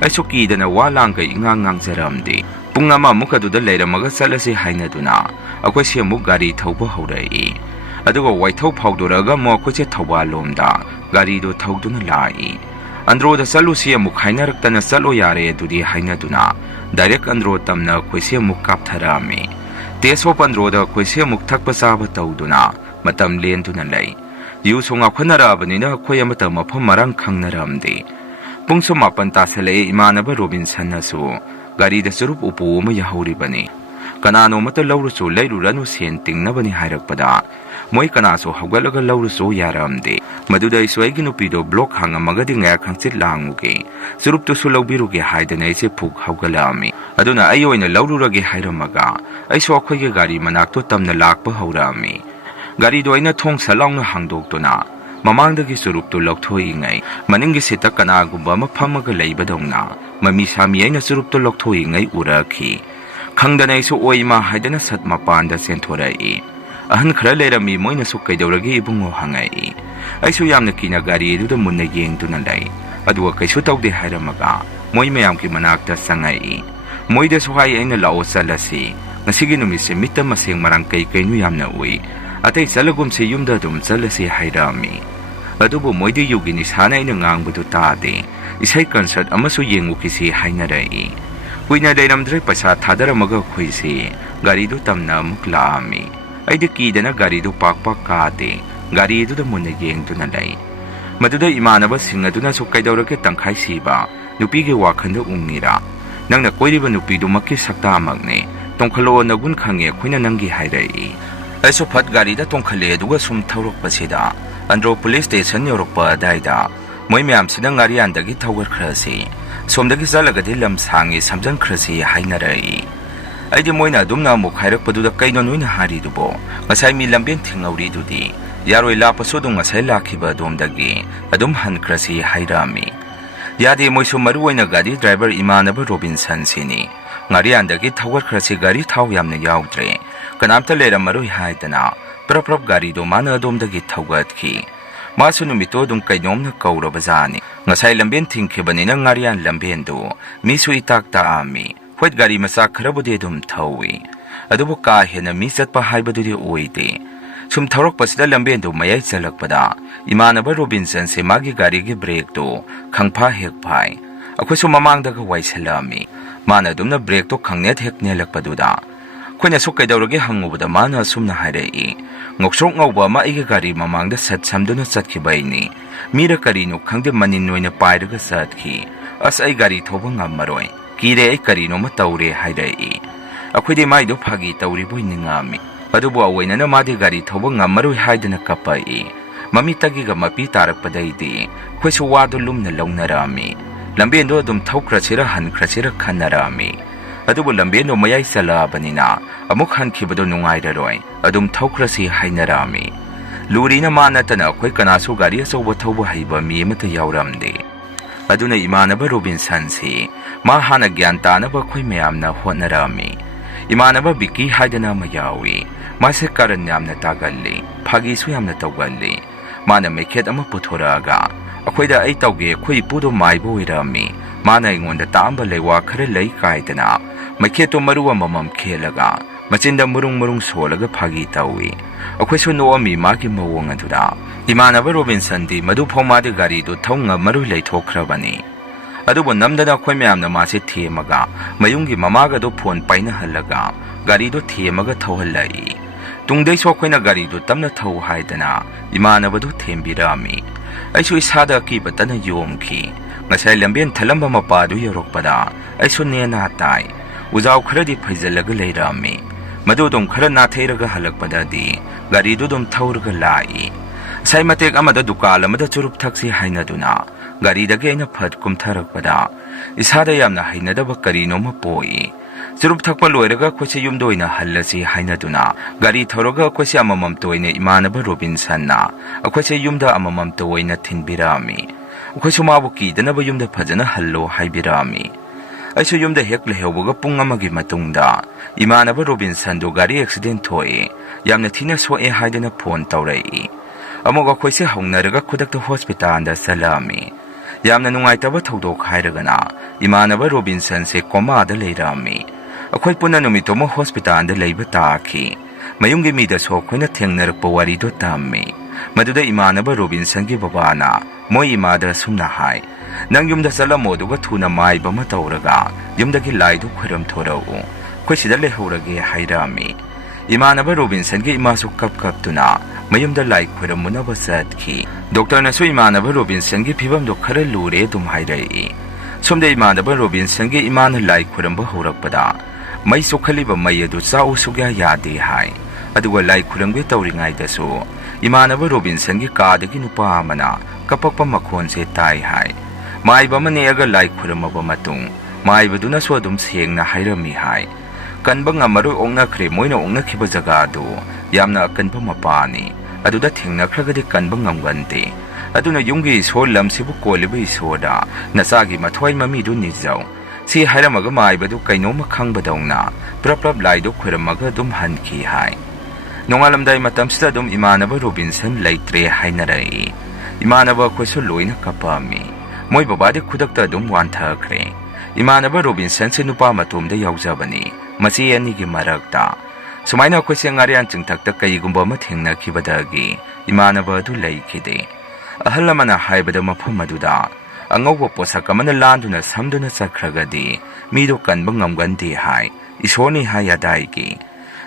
ꯑꯩꯁꯨ ꯀꯤꯗꯅ ꯋꯥ ꯂꯥꯡꯒꯩ ꯉꯥꯡꯖꯔꯝꯗꯦ ꯄꯨꯡ ꯑꯃꯨꯛ ꯑꯗꯨꯗ ꯂꯩꯔꯝꯃꯒ ꯆꯠꯂꯁꯤ ꯍꯥꯏꯅꯗꯨꯅ ꯑꯩꯈꯣꯏꯁꯦ ꯑꯃꯨꯛ ꯒꯥꯔꯤ ꯊꯧꯕ ꯍꯧꯔꯛꯏ ꯑꯗꯨꯒ ꯋꯥꯏꯊꯧ ꯐꯥꯎꯗꯣꯔꯛꯑꯒ ꯑꯃꯨꯛ ꯑꯩꯈꯣꯏꯁꯦ ꯊꯧꯕꯥꯜ ꯂꯣꯝꯗ ꯒꯥꯔꯤꯗꯨ ꯊꯧꯗꯨꯅ ꯂꯥꯛꯏ ꯑꯟꯗ꯭ꯔꯣꯗ ꯆꯠꯂꯨꯁꯤ ꯑꯃꯨꯛ ꯍꯥꯏꯅꯔꯛꯇꯅ ꯆꯠꯂꯣ ꯌꯥꯔꯦ ꯑꯗꯨꯗꯤ ꯍꯥꯏꯅꯗꯨꯅ ꯗꯥꯏꯔꯦꯛ ꯑꯟꯗ꯭ꯔꯣ ꯇꯝꯅ ꯑꯩꯈꯣꯏꯁꯦ ꯑꯃꯨꯛ ꯀꯥꯞꯊꯔꯛꯑꯝꯃꯤ ꯇꯦꯁ ꯑꯣꯐ ꯑꯟꯗ꯭ꯔꯣꯗ ꯑꯩꯈꯣꯏꯁꯦ ꯑꯃꯨꯛ ꯊꯛꯄ ꯆꯥꯕ ꯇꯧꯗꯨꯅ ꯃꯇꯝ ꯂꯦꯟꯗꯨꯅ ꯂꯩ ꯌꯨꯁꯨ ꯉꯥꯎꯈꯠꯅꯔꯛꯑꯕꯅꯤꯅ ꯑꯩꯈꯣꯏ ꯑꯃꯠꯇ ꯃꯐꯝ ꯃꯔꯥꯡ ꯈꯪꯅꯔꯝꯗꯦ ꯄꯨꯡꯁꯨ 9 ꯇꯥꯁꯜꯂꯛꯑꯦ ꯏꯃꯥꯟꯅꯕ ꯔꯣꯕꯤꯟꯁꯟꯅꯁꯨ ꯒꯥꯔꯤꯗ ꯆꯨꯔꯨꯞ ꯎꯄꯨ ꯑꯃ ꯌꯥꯍꯧꯔꯤꯕꯅꯤ ꯀꯅꯥꯅꯣꯃꯇ ꯂꯧꯔꯨꯁꯨ ꯂꯩꯔꯨꯔꯅꯨ ꯁꯦꯟ ꯇꯤꯡꯅꯕꯅꯤ ꯍꯥꯏꯔꯛꯄꯗ ꯃꯣꯏ ꯀꯅꯥꯁꯨ ꯍꯧꯒꯠꯂꯒ ꯂꯧꯔꯨꯁꯨ ꯌꯥꯔꯝꯗꯦ ꯃꯗꯨꯗ ꯑꯩꯁꯨ ꯑꯩꯒꯤ ꯅꯨꯄꯤꯗꯣ ꯕ꯭ꯂꯣꯛ ꯍꯥꯡꯉꯝꯃꯒꯗꯤ ꯉꯥꯏꯍꯥꯛ ꯍꯪꯆꯤꯠ ꯂꯥꯡꯉꯨꯒꯦ ꯆꯨꯔꯨꯞꯇꯨꯁꯨ ꯂꯧꯕꯤꯔꯨꯒꯦ ꯍꯥꯏꯗꯅ ꯑꯩꯁꯦ ꯐꯨꯛ ꯍꯧꯒꯠꯂꯛꯑꯝꯃꯤ ꯑꯗꯨꯅ ꯑꯩ ꯑꯣꯏꯅ ꯂꯧꯔꯨꯔꯒꯦ ꯍꯥꯏꯔꯝꯃꯒ ꯑꯩꯁꯨ ꯑꯩꯈꯣꯏꯒꯤ ꯒꯥꯔꯤ ꯃꯅꯥꯛꯇꯨ ꯇꯝꯅ ꯂꯥꯛꯄ ꯍꯧꯔꯛꯑꯝꯃꯤ ꯒꯥꯔꯤꯗꯣ ꯑꯩꯅ ꯊꯣꯡ ꯁꯠ ꯂꯥꯎꯅ ꯍꯥꯡꯗꯣꯛꯇꯨꯅ ꯃꯃꯥꯡꯗꯒꯤ ꯆꯨꯔꯨꯞꯇꯨ ꯂꯧꯊꯣꯛꯏꯉꯩ ꯃꯅꯤꯡꯒꯤ ꯁꯤꯠꯇ ꯀꯅꯥꯒꯨꯝꯕ ꯑꯃ ꯐꯝꯃꯒ ꯂꯩꯕꯗꯧꯅ ꯃꯃꯤ ꯁꯥꯃꯤ ꯑꯩꯅ ꯆꯨꯔꯨꯞꯇꯨ ꯂꯧꯊꯣꯛꯏꯉꯩ ꯎꯔꯛꯈꯤ ꯈꯪꯗꯅ ꯑꯩꯁꯨ ꯑꯣꯏꯃ ꯍꯥꯏꯗꯅ ꯁꯠ ꯃꯄꯥꯟꯗ ꯆꯦꯟꯊꯣꯔꯛꯏ ꯑꯍꯟ ꯈꯔ ꯂꯩꯔꯝꯃꯤ ꯃꯣꯏꯅꯁꯨ ꯀꯩꯗꯧꯔꯒꯦ ꯏꯕꯨꯡꯉꯣ ꯍꯪꯉꯛꯏ ꯑꯩꯁꯨ ꯌꯥꯝꯅ ꯀꯤꯅ ꯒꯥꯔꯤ ꯑꯗꯨꯗ ꯃꯨꯟꯅ ꯌꯦꯡꯗꯨꯅ ꯂꯩ ꯑꯗꯨꯒ ꯀꯩꯁꯨ ꯇꯧꯗꯦ ꯍꯥꯏꯔꯝꯃꯒ ꯃꯣꯏ ꯃꯌꯥꯝꯒꯤ ꯃꯅꯥꯛꯇ ꯆꯪꯉꯛꯏ ꯃꯣꯏꯗꯁꯨ ꯍꯥꯏ ꯑꯩꯅ ꯂꯥꯛꯑꯣ ꯆꯠꯂꯁꯤ ꯉꯁꯤꯒꯤ ꯅꯨꯃꯤꯠꯁꯦ ꯃꯤꯠꯇ ꯃꯁꯦꯡ ꯃꯔꯥꯡ ꯀꯩꯅꯣ ꯌꯥꯝꯅ ꯎꯏ ꯑꯇꯩ ꯆꯠꯂꯒꯨꯝꯁꯤ ꯌꯨꯝꯗ ꯑꯗꯨꯝ ꯆꯠꯂꯁꯤ ꯍꯥꯏꯔꯛꯑꯝꯃꯤ ꯑꯗꯨꯕꯨ ꯃꯣꯏꯗꯤ ꯌꯨꯒꯤ ꯅꯤꯁꯥꯅ ꯑꯩꯅ ꯉꯥꯡꯕꯗꯨ ꯇꯥꯗꯦ ꯏꯁꯩ ꯀꯟꯁꯔꯠ ꯑꯃꯁꯨ ꯌꯦꯡꯉꯨꯈꯤꯁꯤ ꯍꯥꯏꯅꯔꯛꯏ ꯀꯨꯏꯅ ꯂꯩꯔꯝꯗ꯭ꯔꯦ ꯄꯩꯁꯥ ꯊꯥꯗꯔꯝꯃꯒ ꯑꯩꯈꯣꯏꯁꯤ ꯒꯥꯔꯤꯗꯨ ꯇꯝꯅ ꯑꯃꯨꯛ ꯂꯥꯛꯑꯝꯃꯤ ꯑꯩꯗꯤ ꯀꯤꯗꯅ ꯒꯥꯔꯤꯗꯨ ꯄꯥꯛ ꯀꯥꯗꯦ ꯒꯥꯔꯤ ꯑꯗꯨꯗ ꯃꯨꯟꯅ ꯌꯦꯡꯗꯨꯅ ꯂꯩ ꯃꯗꯨꯗ ꯏꯃꯥꯟꯅꯕꯁꯤꯡ ꯑꯗꯨꯅꯁꯨ ꯀꯩꯗꯧꯔꯒꯦ ꯇꯪꯈꯥꯏ ꯁꯤꯕ ꯅꯨꯄꯤꯒꯤ ꯋꯥꯈꯟꯗ ꯎꯡꯉꯤꯔꯥ ꯅꯪꯅ ꯀꯣꯏꯔꯤꯕ ꯅꯨꯄꯤꯗꯨꯃꯛꯀꯤ ꯁꯛꯇꯥꯃꯛꯅꯦ ꯇꯣꯡꯈꯠꯂꯛꯑꯣ ꯅꯒꯨꯟ ꯈꯪꯉꯦ ꯑꯩꯈꯣꯏꯅ ꯅꯪꯒꯤ ꯍꯥꯏꯔꯛꯏ ꯑꯩꯁꯨ ꯐꯠ ꯒꯥꯔꯤꯗ ꯇꯣꯡꯈꯠꯂꯦ ꯑꯗꯨꯒ ꯁꯨꯝ ꯊꯧꯔꯛꯄꯁꯤꯗ ꯑꯟꯗ꯭ꯔꯣ ꯄꯨꯂꯤꯁ ꯁ꯭ꯇꯦꯁꯟ ꯌꯧꯔꯛꯄ ꯑꯗꯥꯏꯗ ꯃꯣꯏ ꯃꯌꯥꯝꯁꯤꯅ ꯉꯥꯔꯤꯌꯥꯟꯗꯒꯤ ꯊꯧꯒꯠꯈ꯭ꯔꯁꯤ ꯁꯣꯝꯗꯒꯤ ꯆꯠꯂꯒꯗꯤ ꯂꯝ ꯁꯥꯡꯉꯤ ꯁꯝꯖꯟꯈ꯭ꯔꯁꯤ ꯍꯥꯏꯅꯔꯛꯏ ꯑꯩꯗꯤ ꯃꯣꯏꯅ ꯑꯗꯨꯝꯅ ꯑꯃꯨꯛ ꯍꯥꯏꯔꯛꯄꯗꯨꯗ ꯀꯩꯅꯣ ꯅꯣꯏꯅ ꯍꯥꯏꯔꯤꯗꯨꯕꯣ ꯉꯁꯥꯏ ꯃꯤ ꯂꯝꯕꯦꯟ ꯊꯤꯡꯍꯧꯔꯤꯗꯨꯗꯤ ꯌꯥꯔꯣꯏ ꯂꯥꯞꯄꯁꯨ ꯑꯗꯨꯝ ꯉꯁꯥꯏ ꯂꯥꯛꯈꯤꯕ ꯑꯗꯣꯝꯗꯒꯤ ꯑꯗꯨꯝ ꯍꯟꯈ꯭ꯔꯁꯤ ꯍꯥꯏꯔꯛꯑꯝꯃꯤ ꯌꯥꯗꯦ ꯃꯣꯏꯁꯨ ꯃꯔꯨ ꯑꯣꯏꯅ ꯒꯥꯔꯤ ꯗ꯭ꯔꯥꯏꯚꯔ ꯏꯃꯥꯟꯅꯕ ꯔꯣꯕꯤꯟꯁꯟꯁꯤꯅꯤ ꯉꯥꯔꯤꯌꯥꯟꯗꯒꯤ ꯊꯧꯒꯠꯈ꯭ꯔꯁꯤ ꯒꯥꯔꯤ ꯊꯥꯎ ꯌꯥꯝꯅ ꯌꯥꯎꯗ꯭ꯔꯦ ꯀꯅꯥꯝꯇ ꯂꯩꯔꯝꯃꯔꯣꯏ ꯍꯥꯏꯗꯅ ꯄ꯭ꯔꯞ ꯒꯥꯔꯤꯗꯣ ꯃꯥꯅ ꯑꯗꯣꯝꯗꯒꯤ ꯊꯧꯒꯠꯈꯤ ꯃꯥꯁꯨ ꯅꯨꯃꯤꯠꯇꯣ ꯑꯗꯨꯝ ꯀꯩꯅꯣꯝꯅ ꯀꯧꯔꯕꯖꯥꯠꯅꯤ ꯉꯁꯥꯏ ꯂꯝꯕꯦꯟ ꯊꯤꯡꯈꯤꯕꯅꯤꯅ ꯉꯥꯔꯤꯌꯥꯟ ꯂꯝꯕꯦꯟꯗꯨ ꯃꯤꯁꯨ ꯏꯇꯥꯛ ꯇꯥꯛꯑꯝꯃꯤ ꯍꯣꯏ ꯒꯥꯔꯤ ꯃꯆꯥ ꯈꯔꯕꯨꯗꯤ ꯑꯗꯨꯝ ꯊꯧꯏ ꯑꯗꯨꯕꯨ ꯀꯥ ꯍꯦꯟꯅ ꯃꯤ ꯆꯠꯄ ꯍꯥꯏꯕꯗꯨꯗꯤ ꯑꯣꯏꯗꯦ ꯁꯨꯝ ꯊꯧꯔꯛꯄꯁꯤꯗ ꯂꯝꯕꯦꯟꯗꯨ ꯃꯌꯥꯏ ꯆꯜꯂꯛꯄꯗ ꯏꯃꯥꯟꯅꯕ ꯔꯣꯕꯤꯟꯁꯟꯁꯦ ꯃꯥꯒꯤ ꯒꯥꯔꯤꯒꯤ ꯕ꯭ꯔꯦꯛꯇꯨ ꯈꯪꯐꯥ ꯍꯦꯛ ꯐꯥꯏ ꯑꯩꯈꯣꯏꯁꯨ ꯃꯃꯥꯡꯗꯒ ꯋꯥꯏꯁꯜꯂꯛꯑꯝꯃꯤ ꯃꯥꯅ ꯑꯗꯨꯝꯅ ꯕ꯭ꯔꯦꯛꯇꯣ ꯈꯪꯅꯦꯠ ꯍꯦꯛ ꯅꯦꯜꯂꯛꯄꯗꯨꯗ ꯑꯩꯈꯣꯏꯅꯁꯨ ꯀꯩꯗꯧꯔꯒꯦ ꯍꯪꯉꯨꯕꯗ ꯃꯥꯅ ꯑꯁꯨꯝꯅ ꯍꯥꯏꯔꯛꯏ ꯉꯧꯁ꯭ꯔꯣꯛ ꯉꯧꯕ ꯑꯃ ꯑꯩꯒꯤ ꯒꯥꯔꯤ ꯃꯃꯥꯡꯗ ꯁꯠ ꯁꯝꯗꯨꯅ ꯆꯠꯈꯤꯕꯩꯅꯤ ꯃꯤꯔ ꯀꯔꯤꯅꯣ ꯈꯪꯗꯦ ꯃꯅꯤꯟ ꯑꯣꯏꯅ ꯄꯥꯏꯔꯒ ꯆꯠꯈꯤ ꯑꯁ ꯑꯩ ꯒꯥꯔꯤ ꯊꯧꯕ ꯉꯝꯃꯔꯣꯏ ꯀꯤꯔꯦ ꯑꯩ ꯀꯔꯤꯅꯣꯃ ꯇꯧꯔꯦ ꯍꯥꯏꯔꯛꯏ ꯑꯩꯈꯣꯏꯗꯤ ꯃꯥꯏꯗꯣ ꯐꯥꯒꯤ ꯇꯧꯔꯤꯕꯣꯏ ꯅꯤꯡꯉꯝꯃꯤ ꯑꯗꯨꯕꯨ ꯑꯑꯣꯏꯅꯅ ꯃꯥꯗꯤ ꯒꯥꯔꯤ ꯊꯧꯕ ꯉꯝꯃꯔꯣꯏ ꯍꯥꯏꯗꯅ ꯀꯞꯄꯛꯏ ꯃꯃꯤꯠꯇꯒꯤꯒ ꯃꯄꯤ ꯇꯥꯔꯛꯄꯗꯩꯗꯤ ꯑꯩꯈꯣꯏꯁꯨ ꯋꯥꯗꯨ ꯂꯨꯝꯅ ꯂꯧꯅꯔꯛꯑꯝꯃꯤ ꯂꯝꯕꯦꯟꯗꯣ ꯑꯗꯨꯝ ꯊꯧꯈ꯭ꯔꯁꯤꯔ ꯍꯟꯈ꯭ꯔꯁꯤꯔ ꯈꯟꯅꯔꯛꯑꯝꯃꯤ ꯑꯗꯨꯕꯨ ꯂꯝꯕꯦꯟꯗꯣ ꯃꯌꯥꯏ ꯆꯜꯂꯛꯑꯕꯅꯤꯅ ꯑꯃꯨꯛ ꯍꯟꯈꯤꯕꯗꯣ ꯅꯨꯡꯉꯥꯏꯔꯔꯣꯏ ꯑꯗꯨꯝ ꯊꯧꯈ꯭ꯔꯁꯤ ꯍꯥꯏꯅꯔꯛꯑꯝꯃꯤ ꯂꯨꯔꯤꯅ ꯃꯥ ꯅꯠꯇꯅ ꯑꯩꯈꯣꯏ ꯀꯅꯥꯁꯨ ꯒꯥꯔꯤ ꯑꯆꯧꯕ ꯊꯧꯕ ꯍꯩꯕ ꯃꯤ ꯑꯃꯠꯇ ꯌꯥꯎꯔꯝꯗꯦ ꯑꯗꯨꯅ ꯏꯃꯥꯟꯅꯕ ꯔꯣꯕꯤꯟꯁꯟꯁꯤ ꯃꯥ ꯍꯥꯟꯅ ꯒ꯭ꯌꯥꯟ ꯇꯥꯅꯕ ꯑꯩꯈꯣꯏ ꯃꯌꯥꯝꯅ ꯍꯣꯠꯅꯔꯛꯑꯝꯃꯤ ꯏꯃꯥꯟꯅꯕ ꯕꯤꯛꯀꯤ ꯍꯥꯏꯗꯅ ꯑꯃ ꯌꯥꯎꯏ ꯃꯥꯁꯦ ꯀꯥꯔꯟ ꯌꯥꯝꯅ ꯇꯥꯒꯜꯂꯤ ꯐꯥꯒꯤꯁꯨ ꯌꯥꯝꯅ ꯇꯧꯒꯜꯂꯤ ꯃꯥꯅ ꯃꯩꯈꯦꯠ ꯑꯃ ꯄꯨꯊꯣꯔꯛꯑꯒ ꯑꯩꯈꯣꯏꯗ ꯑꯩ ꯇꯧꯒꯦ ꯑꯩꯈꯣꯏ ꯏꯄꯨꯗꯣ ꯃꯥꯏꯕ ꯑꯣꯏꯔꯝꯃꯤ ꯃꯥꯅ ꯑꯩꯉꯣꯟꯗ ꯇꯥꯛꯑꯝꯕ ꯂꯩꯋꯥ ꯈꯔ ꯂꯩ ꯀꯥꯏꯗꯅ ꯃꯩꯈꯦꯠꯇꯣ ꯃꯔꯨ ꯑꯃꯃꯝ ꯈꯦꯠꯂꯒ ꯃꯆꯤꯟꯗ ꯃꯔꯨꯡ ꯁꯣꯜꯂꯒ ꯐꯥꯒꯤ ꯇꯧꯏ ꯑꯩꯈꯣꯏꯁꯨ ꯅꯣꯛꯑꯝꯃꯤ ꯃꯥꯒꯤ ꯃꯑꯣꯡ ꯑꯗꯨꯗ ꯏꯃꯥꯟꯅꯕ ꯔꯣꯕꯤꯟꯁꯟꯗꯤ ꯃꯗꯨꯐꯥꯎ ꯃꯥꯗꯤ ꯒꯥꯔꯤꯗꯨ ꯊꯧ ꯉꯝꯃꯔꯣꯏ ꯂꯩꯊꯣꯛꯈ꯭ꯔꯕꯅꯤ ꯑꯗꯨꯕꯨ ꯅꯝꯗꯅ ꯑꯩꯈꯣꯏ ꯃꯌꯥꯝꯅ ꯃꯥꯁꯦ ꯊꯦꯝꯃꯒ ꯃꯌꯨꯝꯒꯤ ꯃꯃꯥꯒꯗꯣ ꯐꯣꯟ ꯄꯥꯏꯅꯍꯜꯂꯒ ꯒꯥꯔꯤꯗꯣ ꯊꯦꯝꯃꯒ ꯊꯧꯍꯜꯂꯛꯏ ꯇꯨꯡꯗꯩꯁꯨ ꯑꯩꯈꯣꯏꯅ ꯒꯥꯔꯤꯗꯨ ꯇꯞꯅ ꯊꯧ ꯍꯥꯏꯗꯅ ꯏꯃꯥꯟꯅꯕꯗꯨ ꯊꯦꯝꯕꯤꯔꯛꯑꯝꯃꯤ ꯑꯩꯁꯨ ꯏꯁꯥꯗ ꯑꯀꯤꯕꯇꯅ ꯌꯣꯝꯈꯤ ꯉꯁꯥꯏ ꯂꯝꯕꯦꯟ ꯊꯜꯂꯝꯕ ꯃꯄꯥꯗꯨ ꯌꯧꯔꯛꯄꯗ ꯑꯩꯁꯨ ꯅꯦꯅꯥ ꯇꯥꯏ ꯎꯖꯥꯎ ꯈꯔꯗꯤ ꯐꯩꯖꯜꯂꯒ ꯂꯩꯔꯝꯃꯤ ꯃꯗꯨ ꯑꯗꯨꯝ ꯈꯔ ꯅꯥꯊꯩꯔꯒ ꯍꯜꯂꯛꯄꯗꯗꯤ ꯒꯥꯔꯤꯗꯨ ꯑꯗꯨꯝ ꯊꯧꯔꯒ ꯂꯥꯛꯏ ꯉꯁꯥꯏ ꯃꯇꯦꯛ ꯑꯃꯗ ꯗꯨꯀꯥꯟ ꯑꯃꯗ ꯆꯨꯔꯨꯞ ꯊꯛꯁꯤ ꯍꯥꯏꯅꯗꯨꯅ ꯒꯥꯔꯤꯗꯒꯤ ꯑꯩꯅ ꯐꯠ ꯀꯨꯝꯊꯔꯛꯄꯗ ꯏꯁꯥꯗ ꯌꯥꯝꯅ ꯍꯩꯅꯗꯕ ꯀꯔꯤꯅꯣꯃ ꯄꯣꯛꯏ ꯆꯨꯔꯨꯞ ꯊꯛꯄ ꯂꯣꯏꯔꯒ ꯑꯩꯈꯣꯏꯁꯦ ꯌꯨꯝꯗ ꯑꯣꯏꯅ ꯍꯜꯂꯁꯤ ꯍꯥꯏꯅꯗꯨꯅ ꯒꯥꯔꯤ ꯊꯧꯔꯒ ꯑꯩꯈꯣꯏꯁꯦ ꯑꯃꯃꯝꯇ ꯑꯣꯏꯅ ꯏꯃꯥꯟꯅꯕ ꯔꯣꯕꯤꯟꯁꯟꯅ ꯑꯩꯈꯣꯏꯁꯦ ꯌꯨꯝꯗ ꯑꯃꯃꯝꯇ ꯑꯣꯏꯅ ꯊꯤꯟꯕꯤꯔꯛꯑꯝꯃꯤ ꯑꯩꯈꯣꯏꯁꯨ ꯃꯥꯕꯨ ꯀꯤꯗꯅꯕ ꯌꯨꯝꯗ ꯐꯖꯅ ꯍꯜꯂꯣ ꯍꯥꯏꯕꯤꯔꯛꯑꯝꯃꯤ ꯑꯩꯁꯨ ꯌꯨꯝꯗ ꯍꯦꯛ ꯂꯩꯍꯧꯕꯒ ꯄꯨꯡ ꯑꯃꯒꯤ ꯃꯇꯨꯡꯗ ꯏꯃꯥꯟꯅꯕ ꯔꯣꯕꯤꯟꯁꯟꯗꯨ ꯒꯥꯔꯤ ꯑꯦꯛꯁꯤꯗꯦꯟ ꯊꯣꯛꯏ ꯌꯥꯝꯅ ꯊꯤꯅ ꯁꯣꯛꯑꯦ ꯍꯥꯏꯗꯅ ꯐꯣꯟ ꯇꯧꯔꯛꯏ ꯑꯃꯨꯛ ꯑꯩꯈꯣꯏꯁꯦ ꯍꯧꯅꯔꯒ ꯈꯨꯗꯛꯇ ꯍꯣꯁꯄꯤꯇꯥꯜꯗ ꯆꯠꯂꯛꯑꯝꯃꯤ ꯌꯥꯝꯅ ꯅꯨꯡꯉꯥꯏꯇꯕ ꯊꯧꯗꯣꯛ ꯍꯥꯏꯔꯒꯅ ꯏꯃꯥꯟꯅꯕ ꯔꯣꯕꯤꯟꯁꯟꯁꯦ ꯀꯣꯃꯥꯗ ꯂꯩꯔꯝꯃꯤ ꯑꯩꯈꯣꯏ ꯄꯨꯟꯅ ꯅꯨꯃꯤꯠꯇꯨꯃ ꯍꯣꯁꯄꯤꯇꯥꯜꯗ ꯂꯩꯕ ꯇꯥꯈꯤ ꯃꯌꯨꯝꯒꯤ ꯃꯤꯗꯁꯨ ꯑꯩꯈꯣꯏꯅ ꯊꯦꯡꯅꯔꯛꯄ ꯋꯥꯔꯤꯗꯣ ꯇꯝꯃꯤ ꯃꯗꯨꯗ ꯏꯃꯥꯟꯅꯕ ꯔꯣꯕꯤꯟꯁꯟꯒꯤ ꯕꯕꯥꯅ ꯃꯣꯏ ꯏꯃꯥꯗ ꯁꯨꯝꯅ ꯍꯥꯏ ꯅꯪ ꯌꯨꯝꯗ ꯆꯠꯂꯝꯃꯣ ꯑꯗꯨꯒ ꯊꯨꯅ ꯃꯥꯏꯕ ꯑꯃ ꯇꯧꯔꯒ ꯌꯨꯝꯗꯒꯤ ꯂꯥꯏꯗꯨ ꯈꯣꯏꯔꯝꯊꯣꯔꯛꯎ ꯑꯩꯈꯣꯏ ꯁꯤꯗ ꯂꯩꯍꯧꯔꯒꯦ ꯍꯥꯏꯔꯛꯑꯝꯃꯤ ꯏꯃꯥꯟꯅꯕ ꯔꯣꯕꯤꯟꯁꯟꯒꯤ ꯏꯃꯥꯁꯨ ꯀꯞꯇꯨꯅ ꯃꯌꯨꯝꯗ ꯂꯥꯏ ꯈꯣꯏꯔꯝꯃꯨꯅꯕ ꯆꯠꯈꯤ ꯗꯣꯛꯇꯔꯅꯁꯨ ꯏꯃꯥꯟꯅꯕ ꯔꯣꯕꯤꯟꯁꯟꯒꯤ ꯐꯤꯕꯝꯗꯣ ꯈꯔ ꯂꯨꯔꯦ ꯑꯗꯨꯝ ꯍꯥꯏꯔꯛꯏ ꯁꯣꯝꯗ ꯏꯃꯥꯟꯅꯕ ꯔꯣꯕꯤꯟꯁꯟꯒꯤ ꯏꯃꯥꯅ ꯂꯥꯏ ꯈꯣꯏꯔꯝꯕ ꯍꯧꯔꯛꯄꯗ ꯃꯩ ꯆꯣꯛꯈꯠꯂꯤꯕ ꯃꯩ ꯑꯗꯨ ꯆꯥꯎ ꯁꯨꯛꯌꯥ ꯌꯥꯗꯦ ꯍꯥꯏ ꯑꯗꯨꯒ ꯂꯥꯏ ꯈꯨꯔꯝꯒꯦ ꯇꯧꯔꯤꯉꯩꯗꯁꯨ ꯏꯃꯥꯟꯅꯕ ꯔꯣꯕꯤꯟꯁꯟꯒꯤ ꯀꯥꯗꯒꯤ ꯅꯨꯄꯥ ꯑꯃꯅ ꯀꯞꯄꯛꯄ ꯃꯈꯣꯟꯁꯦ ꯇꯥꯏ ꯍꯥꯏ ꯃꯥꯏꯕ ꯑꯃ ꯅꯦꯛꯑꯒ ꯂꯥꯏ ꯈꯨꯔꯝꯃꯕ ꯃꯇꯨꯡ ꯃꯥꯏꯕꯗꯨꯅꯁꯨ ꯑꯗꯨꯝ ꯁꯦꯡꯅ ꯍꯥꯏꯔꯝꯃꯤ ꯍꯥꯏ ꯀꯟꯕ ꯉꯝꯃꯔꯣꯏ ꯑꯣꯛꯅꯈ꯭ꯔꯦ ꯃꯣꯏꯅ ꯑꯣꯛꯅꯈꯤꯕ ꯖꯒꯥꯗꯨ ꯌꯥꯝꯅ ꯑꯀꯟꯕ ꯃꯄꯥꯅꯤ ꯑꯗꯨꯗ ꯊꯦꯡꯅꯈ꯭ꯔꯒꯗꯤ ꯀꯟꯕ ꯉꯝꯒꯟꯗꯦ ꯑꯗꯨꯅ ꯌꯨꯝꯒꯤ ꯏꯁꯣꯔ ꯂꯝꯁꯤꯕꯨ ꯀꯣꯜꯂꯤꯕ ꯏꯁꯣꯔꯗ ꯅꯆꯥꯒꯤ ꯃꯊ꯭ꯋꯥꯏ ꯃꯃꯤꯗꯨ ꯅꯤꯖꯧ ꯁꯤ ꯍꯥꯏꯔꯝꯃꯒ ꯃꯥꯏꯕꯗꯨ ꯀꯩꯅꯣꯝꯃ ꯈꯪꯕꯗꯧꯅ ꯄ꯭ꯔꯞ ꯂꯥꯏꯗꯨ ꯈꯣꯏꯔꯝꯃꯒ ꯑꯗꯨꯝ ꯍꯟꯈꯤ ꯍꯥꯏ ꯅꯣꯡꯉꯥꯜꯂꯝꯗꯥꯏ ꯃꯇꯝꯁꯤꯗ ꯑꯗꯨꯝ ꯏꯃꯥꯟꯅꯕ ꯔꯣꯕꯤꯟꯁꯟ ꯂꯩꯇ꯭ꯔꯦ ꯍꯥꯏꯅꯔꯛꯏ ꯏꯃꯥꯟꯅꯕ ꯑꯩꯈꯣꯏꯁꯨ ꯂꯣꯏꯅ ꯀꯞꯄꯝꯃꯤ ꯃꯣꯏ ꯕꯕꯥꯗꯤ ꯈꯨꯗꯛꯇ ꯑꯗꯨꯝ ꯋꯥꯟꯊꯈ꯭ꯔꯦ ꯏꯃꯥꯟꯅꯕ ꯔꯣꯕꯤꯟꯁꯟꯁꯦ ꯅꯨꯄꯥ ꯃꯇꯣꯝꯗ ꯌꯥꯎꯖꯕꯅꯤ ꯃꯆꯦ ꯑꯅꯤꯒꯤ ꯃꯔꯛꯇ ꯁꯨꯃꯥꯏꯅ ꯑꯩꯈꯣꯏꯁꯦ ꯉꯥꯔꯤꯌꯥꯟ ꯆꯤꯡꯊꯛꯇ ꯀꯩꯒꯨꯝꯕ ꯑꯃ ꯊꯦꯡꯅꯈꯤꯕꯗꯒꯤ ꯏꯃꯥꯟꯅꯕ ꯑꯗꯨ ꯂꯩꯈꯤꯗꯦ ꯑꯍꯜ ꯑꯃꯅ ꯍꯥꯏꯕꯗ ꯃꯐꯝ ꯑꯗꯨꯗ ꯑꯉꯧꯕ ꯄꯣꯠꯁꯛ ꯑꯃꯅ ꯂꯥꯟꯗꯨꯅ ꯁꯝꯗꯨꯅ ꯆꯠꯈ꯭ꯔꯒꯗꯤ ꯃꯤꯗꯣ ꯀꯟꯕ ꯉꯝꯒꯟꯗꯦ ꯍꯥꯏ ꯏꯁꯣꯔꯅꯤ ꯍꯥꯏ ꯑꯗꯥꯏꯒꯤ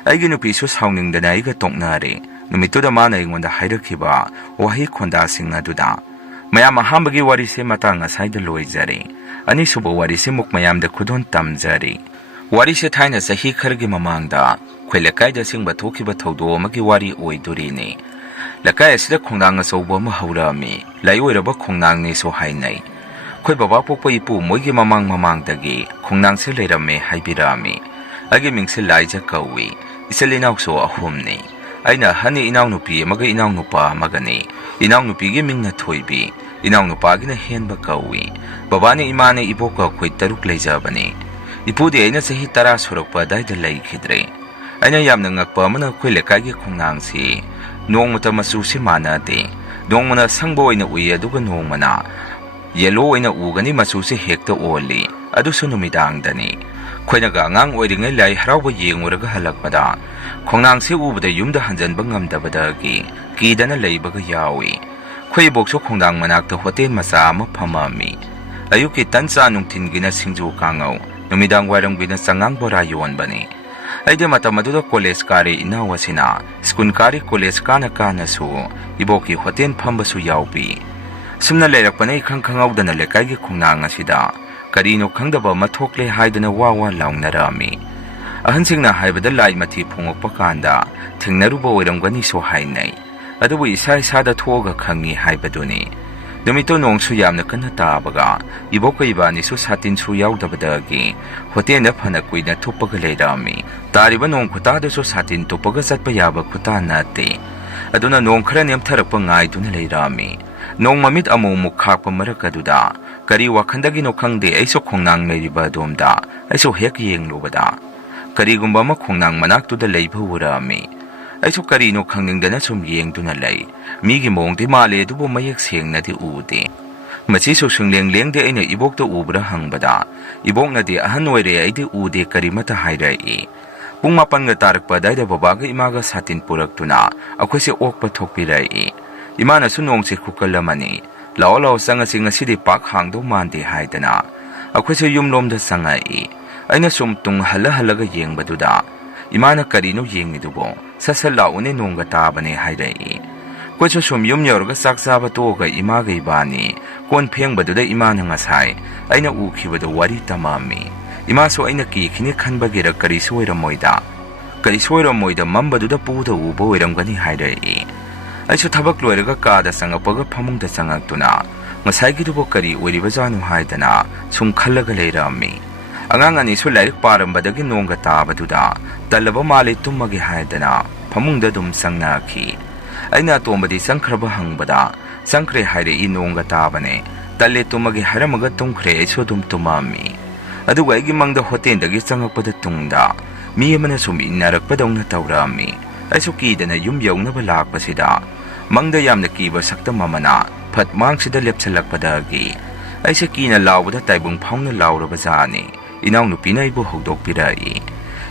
ꯑꯩꯒꯤ ꯅꯨꯄꯤꯁꯨ ꯁꯥꯎꯅꯤꯡꯗꯅ ꯑꯩꯒ ꯇꯣꯛꯅꯔꯦ ꯅꯨꯃꯤꯠꯇꯨꯗ ꯃꯥꯅ ꯑꯩꯉꯣꯟꯗ ꯍꯥꯏꯔꯛꯈꯤꯕ ꯋꯥꯍꯩ ꯈꯣꯟꯗꯥꯁꯤꯡ ꯑꯗꯨꯗ ꯃꯌꯥꯝ ꯑꯍꯥꯟꯕꯒꯤ ꯋꯥꯔꯤꯁꯦ ꯃꯇꯥꯡ ꯑꯁꯥꯏꯗ ꯂꯣꯏꯖꯔꯦ ꯑꯅꯤꯁꯨꯕ ꯋꯥꯔꯤꯁꯦ ꯃꯨꯛ ꯃꯌꯥꯝꯗ ꯈꯨꯗꯣꯟ ꯇꯝꯖꯔꯤ ꯋꯥꯔꯤꯁꯦ ꯊꯥꯏꯅ ꯆꯍꯤ ꯈꯔꯒꯤ ꯃꯃꯥꯡꯗ ꯑꯩꯈꯣꯏ ꯂꯩꯀꯥꯏꯗ ꯑꯁꯦꯡꯕ ꯊꯣꯛꯈꯤꯕ ꯊꯧꯗꯣꯛ ꯑꯃꯒꯤ ꯋꯥꯔꯤ ꯑꯣꯏꯗꯣꯔꯤꯅꯤ ꯂꯩꯀꯥꯏ ꯑꯁꯤꯗ ꯈꯣꯡꯅꯥꯡ ꯑꯆꯧꯕ ꯑꯃ ꯍꯧꯔꯛꯑꯝꯃꯤ ꯂꯥꯏꯑꯣꯏꯔꯕ ꯈꯣꯡꯅꯥꯡꯅꯦꯁꯨ ꯍꯥꯏꯅꯩ ꯑꯩꯈꯣꯏ ꯕꯕꯥ ꯄꯣꯛꯄ ꯏꯄꯨ ꯃꯣꯏꯒꯤ ꯃꯃꯥꯡꯗꯒꯤ ꯈꯣꯡꯅꯥꯡꯁꯦ ꯂꯩꯔꯝꯃꯦ ꯍꯥꯏꯕꯤꯔꯛꯑꯝꯃꯤ ꯑꯩꯒꯤ ꯃꯤꯡꯁꯦ ꯂꯥꯏꯖ ꯀꯧꯏ ꯏꯆꯤꯜ ꯏꯅꯥꯎꯁꯨ ꯑꯍꯨꯝꯅꯤ ꯑꯩꯅ ꯑꯍꯟꯅꯤ ꯏꯅꯥꯎꯅꯨꯄꯤ ꯑꯃꯒ ꯏꯅꯥꯎꯅꯨꯄꯥ ꯑꯃꯒꯅꯤ ꯏꯅꯥꯎꯅꯨꯄꯤꯒꯤ ꯃꯤꯡꯅ ꯊꯣꯏꯕꯤ ꯏꯅꯥꯎꯅꯨꯄꯥꯒꯤꯅ ꯍꯦꯟꯕ ꯀꯧꯏ ꯕꯕꯥꯅ ꯏꯃꯥꯅ ꯏꯕꯣꯛꯀ ꯑꯩꯈꯣꯏ 6 ꯂꯩꯖꯕꯅꯤ ꯏꯄꯨꯗꯤ ꯑꯩꯅ ꯆꯍꯤ 10 ꯁꯨꯔꯛꯄ ꯑꯗꯥꯏꯗ ꯂꯩꯈꯤꯗ꯭ꯔꯦ ꯑꯩꯅ ꯌꯥꯝꯅ ꯉꯛꯄ ꯑꯃꯅ ꯑꯩꯈꯣꯏ ꯂꯩꯀꯥꯏꯒꯤ ꯈꯣꯡꯅꯥꯡꯁꯤ ꯅꯣꯡꯃꯇ ꯃꯆꯨꯁꯤ ꯃꯥꯟꯅꯗꯦ ꯅꯣꯡꯃꯅ ꯑꯁꯪꯕ ꯑꯣꯏꯅ ꯎꯏ ꯑꯗꯨꯒ ꯅꯣꯡꯃꯅ ꯌꯦꯜꯂꯣ ꯑꯣꯏꯅ ꯎꯒꯅꯤ ꯃꯆꯨꯁꯤ ꯍꯦꯛꯇ ꯑꯣꯜꯂꯤ ꯑꯗꯨꯁꯨ ꯅꯨꯃꯤꯗꯥꯡꯗꯅꯤ ꯑꯩꯈꯣꯏꯅꯒ ꯑꯉꯥꯡ ꯑꯣꯏꯔꯤꯉꯩ ꯂꯥꯏ ꯍꯔꯥꯎꯕ ꯌꯦꯡꯉꯨꯔꯒ ꯍꯜꯂꯛꯄꯗ ꯈꯣꯡꯅꯥꯡꯁꯤ ꯎꯕꯗ ꯌꯨꯝꯗ ꯍꯟꯖꯟꯕ ꯉꯝꯗꯕꯗꯒꯤ ꯀꯤꯗꯅ ꯂꯩꯕꯒ ꯌꯥꯎꯏ ꯑꯩꯈꯣꯏ ꯏꯕꯣꯛꯁꯨ ꯈꯣꯡꯅꯥꯡ ꯃꯅꯥꯛꯇ ꯍꯣꯇꯦꯜ ꯃꯆꯥ ꯑꯃ ꯐꯝꯃꯝꯃꯤ ꯑꯌꯨꯛꯀꯤ ꯇꯟ ꯆꯥ ꯅꯨꯡꯊꯤꯟꯒꯤꯅ ꯁꯤꯡꯖꯨ ꯀꯥꯡꯉꯧ ꯅꯨꯃꯤꯗꯥꯡ ꯋꯥꯏꯔꯝꯒꯤꯅ ꯆꯉꯥꯡ ꯕꯣꯔꯥ ꯌꯣꯟꯕꯅꯤ ꯑꯩꯗꯤ ꯃꯇꯝ ꯑꯗꯨꯗ ꯀꯣꯂꯦꯖ ꯀꯥꯔꯤ ꯏꯅꯥꯎ ꯑꯁꯤꯅ ꯁ꯭ꯀꯨꯜ ꯀꯥꯔꯤ ꯀꯣꯂꯦꯖ ꯀꯥꯅꯁꯨ ꯏꯕꯣꯛꯀꯤ ꯍꯣꯇꯦꯜ ꯐꯝꯕꯁꯨ ꯌꯥꯎꯕꯤ ꯁꯨꯝꯅ ꯂꯩꯔꯛꯄꯅ ꯏꯈꯪ ꯈꯪꯍꯧꯗꯅ ꯂꯩꯀꯥꯏꯒꯤ ꯈꯣꯡꯅꯥꯡ ꯑꯁꯤꯗ ꯀꯔꯤꯅꯣ ꯈꯪꯗꯕ ꯑꯃ ꯊꯣꯛꯂꯦ ꯍꯥꯏꯗꯨꯅ ꯋꯥ ꯂꯥꯎꯅꯔꯛꯑꯝꯃꯤ ꯑꯍꯟꯁꯤꯡꯅ ꯍꯥꯏꯕꯗ ꯂꯥꯏ ꯃꯊꯤ ꯐꯣꯡꯉꯛꯄ ꯀꯥꯟꯗ ꯊꯦꯡꯅꯔꯨꯕ ꯑꯣꯏꯔꯝꯒꯅꯤꯁꯨ ꯍꯥꯏꯅꯩ ꯑꯗꯨꯕꯨ ꯏꯁꯥꯗ ꯊꯣꯛꯑꯒ ꯈꯪꯉꯤ ꯍꯥꯏꯕꯗꯨꯅꯤ ꯅꯨꯃꯤꯠꯇꯨ ꯅꯣꯡꯁꯨ ꯌꯥꯝꯅ ꯀꯟꯅ ꯇꯥꯕꯒ ꯏꯕꯣꯛꯀ ꯏꯕꯥꯅꯤꯁꯨ ꯁꯥꯇꯤꯟꯁꯨ ꯌꯥꯎꯗꯕꯗꯒꯤ ꯍꯣꯇꯦꯜꯗ ꯐꯅ ꯀꯨꯏꯅ ꯊꯨꯞꯄꯒ ꯂꯩꯔꯝꯃꯤ ꯇꯥꯔꯤꯕ ꯅꯣꯡ ꯈꯨꯇꯥꯗꯨꯁꯨ ꯁꯥꯇꯤꯟ ꯇꯨꯞꯄꯒ ꯆꯠꯄ ꯌꯥꯕ ꯈꯨꯇꯥ ꯅꯠꯇꯦ ꯑꯗꯨꯅ ꯅꯣꯡ ꯈꯔ ꯅꯦꯝꯊꯔꯛꯄ ꯉꯥꯏꯗꯨꯅ ꯂꯩꯔꯝꯃꯤ ꯅꯣꯡ ꯃꯃꯤꯠ ꯑꯃꯨꯛ ꯈꯥꯛꯄ ꯃꯔꯛ ꯑꯗꯨꯗ ꯀꯔꯤ ꯋꯥꯈꯟꯗꯒꯤꯅꯣ ꯈꯪꯗꯦ ꯑꯩꯁꯨ ꯈꯣꯡꯅꯥꯡ ꯂꯩꯔꯤꯕ ꯑꯗꯣꯝꯗ ꯑꯩꯁꯨ ꯍꯦꯛ ꯌꯦꯡꯂꯨꯕꯗ ꯀꯔꯤꯒꯨꯝꯕ ꯑꯃ ꯈꯣꯡꯅꯥꯡ ꯃꯅꯥꯛꯇꯨꯗ ꯂꯩꯕ ꯎꯔꯛꯑꯝꯃꯤ ꯑꯩꯁꯨ ꯀꯔꯤꯅꯣ ꯈꯪꯅꯤꯡꯗꯅ ꯁꯨꯝ ꯌꯦꯡꯗꯨꯅ ꯂꯩ ꯃꯤꯒꯤ ꯃꯑꯣꯡꯗꯤ ꯃꯥꯜꯂꯦ ꯑꯗꯨꯕꯨ ꯃꯌꯦꯛ ꯁꯦꯡꯅꯗꯤ ꯎꯗꯦ Masisu sungleng lengde aina ibokta ubra hangbada iboknadi ahan oire aidi ude karimata hairai pung mapan nga tarakpa daida babaga imaga satin puraktuna akwese okpa thokpirai imana su nongse khukalamani lao lao sanga singa sidi pak hangdo mande haidana akwese yumlomda sangai aina sum tung hala halaga yengbaduda imana karino yengidubo sasala une nonga tabane hairai kwacho sum yum yorga saksaba toga imaga ibani kon phengbaduda imana ngasai aina ukhibada wari tamami imaso aina ki khini khanbagira kari soiramoida mambaduda puda ubo oiramgani hairai aisu thabak loiraga kada sangapaga phamungda sangaktuna ngasaigidubo kari oiribajanu haidana sum khallaga leirami angang ani su lairik parambadagi nonga tabaduda talaba male tummagi haidana phamungda dum sangnakhi aina tombadi sangkhraba hangbada sangkre haire I nonga tabane talle tumagi haramaga tumkhre aisu dum tumami aduga aigi mangda hotendagi sangakpada tungda mi amana sum inarakpadawna tawrami aisu kidana yum yawnaba lakpasida mangda yamna kiba sakta mamana phat mangsida lepsalakpadagi aisa kina lawbada taibung phawna lawrabajani inaw nupina ibu hogdok pirai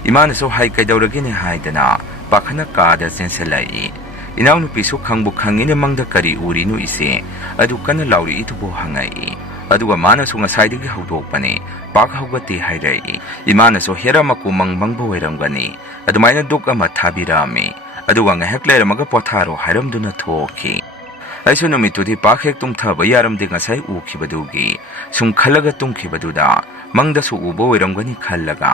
imana so hai kaidawragine haidana pakhana kada senselai inaw nupi su khangbu khangine mangda kari urinu ise adu kana lawri itubo hangai aduga mana su ngasaidagi hogdokpane pak hogati hairai imana so heramaku mangbangbo oiramgani adumaina duk ama thabirami aduga ngahek leiramaga potharo hairamduna thoki aisu numitudi pakhek tumthaba yaramde ngasai ukhibadugi sum khalaga tumkhibaduda mangda su ubo oiramgani khallaga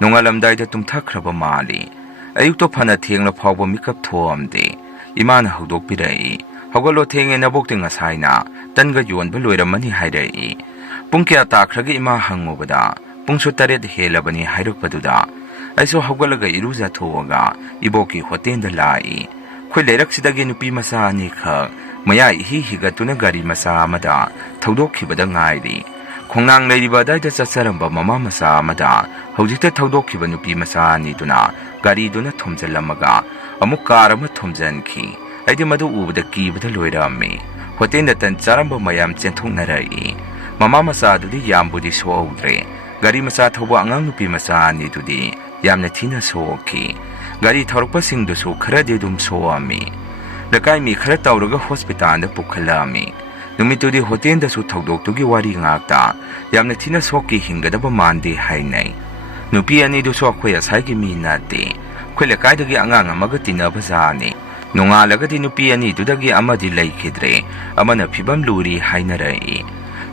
nongalamdaida tumthakhraba mali ayukto phana thengla phawba mikap thoamde imana hogdokpirai hogalo thenge nabokte ngasaina tanga yonba loiramani hairai pungkya takhragi ima hangmubada pungsu taret helabani hairukpaduda aisu hogalaga iruja thoga iboki hotenda lai khoi leraksidagi nupi masa ani kha maya hi higatuna gari masa amada thawdokhibada ngairi khongnang leiriba daida chatsaramba mama masa amada hojikta thawdokhiba nupi masa ani duna gari duna thomjalamaga amuk car ama thomjanki aidi madu ubada kibada loirami hotenda tan charamba mayam chenthoknarai mama masa dudi yambudi soaudre gari masa thoba angang nupi masa ani dudi yamna thina soki gari thorpa singdusu kharade dum soami lakai mi khara tawraga hospital da pukhalami numitudi hotel da su thawdoktugi wari ngakta yamna thina soki hingadaba mande hainai nupi ani du so khoya saigi mi nate khole kaidagi angang amaga tinaba jani nongalagadi nupi ani dudagi amadi laikhidre amana phibam luri hainarai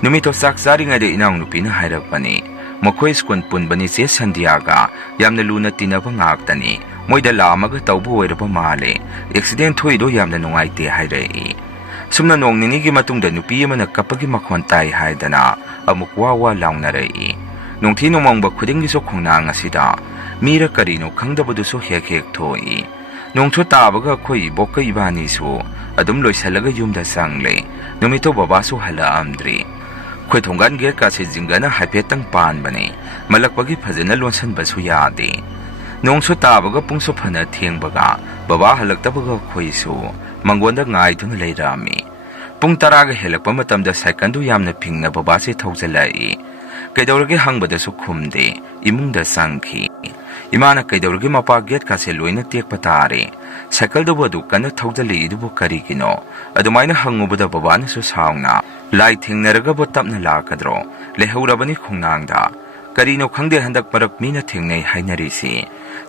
numito saksari ngade inang nupi na hairakpani mokhoi skun punbani se sandiaga yamna luna tinaba ngaktani moida lamaga tawbu oiraba male accident thoido yamna nongaite hairai sumna nongnini gi matungda nupi amana kapagi makhon tai haidana amuk wawa laungnarai nongthi nomangba khudingi so khongnang asida mira karino khangdabadu so hek hek thoi nongcho tabaga khoi bokka ibani so adum loisalaga yumda sangle numito baba so hala amdri khoi thongan ge ka se jingana haipetang pan bane malakpagi phajana lonsan basu yade nongcho tabaga pungso phana thengbaga baba halaktabaga khoi so mangonda ngai thun leirami pung taraga helakpa matamda saikandu yamna phingna baba se thaujalai kaidawrage hangbada su khumde imungda sangki imana kaidawrage mapa gate ka se loina tekpa tare cycle do bodu kana thaujali idubo karigino adumaina hangubada babana su saungna lai thingnaraga bo tapna lakadro lehaurabani khongnangda karino khangde handak parak mina thingnai hainari si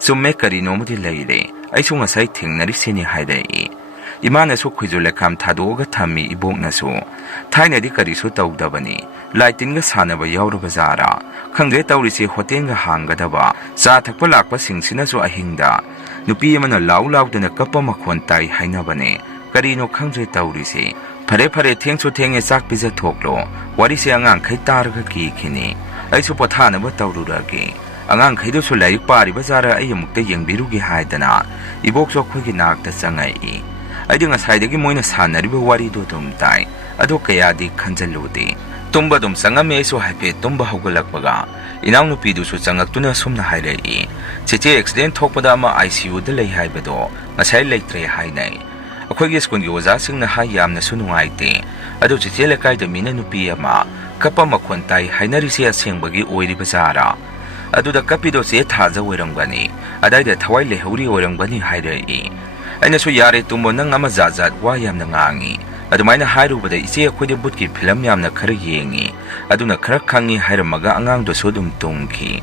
summe karino mudi leire aisu ngasai thingnari sini haidai imana su khujule kam thadoga thami ibokna su thaina di kari su tawdabani lighting ga sanaba yauraba zara khangre tawrisi hotel ga hangadaba cha thakpa lakpa singsina su ahingda nupi amana law lawdana kappa makhon tai hainabane karino khangre tawrisi phare phare thengsu thenge chak pija thoklo wari se angang khai targa ki khini aisu pothana ba tawruragi angang khaido su laik pari bazara ayamukta yengbirugi haidana ibokso khogi nakta changai aidi ngasaidagi moina sanariba wari do dum tai ado kayadi khanjalude tumba dum sangame so haipe tumba hogalakbaga inaw nupi du su changaktuna sumna hairai cheche accident thokpada ma ICU da lei haibado ngasai leitre hainai akhoigi skun gi oja singna ha yamna su nungaite ꯑꯗꯨ ꯆꯤꯆꯦ ꯂꯩꯀꯥꯏꯗ ꯃꯤꯅ ꯅꯨꯄꯤ ꯑꯃ ꯀꯞꯄ ꯃꯈꯣꯟ ꯇꯥꯏ ꯍꯥꯏꯅꯔꯤꯁꯦ ꯑꯁꯦꯡꯕꯒꯤ ꯑꯣꯏꯔꯤꯕ ꯖꯥꯔꯥ? ꯑꯗꯨꯗ ꯀꯞꯄꯤꯗꯣ ꯆꯦ ꯊꯥꯖ ꯑꯣꯏꯔꯝꯒꯅꯤ, ꯑꯗꯥꯏꯗ ꯊꯋꯥꯏ ꯂꯩꯍꯧꯔꯤ ꯑꯣꯏꯔꯝꯒꯅꯤ ꯍꯥꯏꯔꯛꯏ꯫ ꯑꯩꯅꯁꯨ ꯌꯥꯔꯦ ꯇꯨꯝꯃꯣ, ꯅꯪ ꯑꯃ ꯖꯥꯠ ꯖꯥꯠ ꯋꯥ ꯌꯥꯝꯅ ꯉꯥꯡꯉꯤ꯫ ꯑꯗꯨꯃꯥꯏꯅ ꯍꯥꯏꯔꯨꯕꯗ ꯏꯆꯦ ꯑꯩꯈꯣꯏꯗꯤ ꯕꯨꯠꯀꯤ ꯐꯤꯂꯝ ꯌꯥꯝꯅ ꯈꯔ ꯌꯦꯡꯉꯤ, ꯑꯗꯨꯅ ꯈꯔ ꯈꯪꯉꯤ ꯍꯥꯏꯔꯝꯃꯒ ꯑꯉꯥꯡꯗꯨꯁꯨ ꯑꯗꯨꯝ ꯇꯨꯝꯈꯤ꯫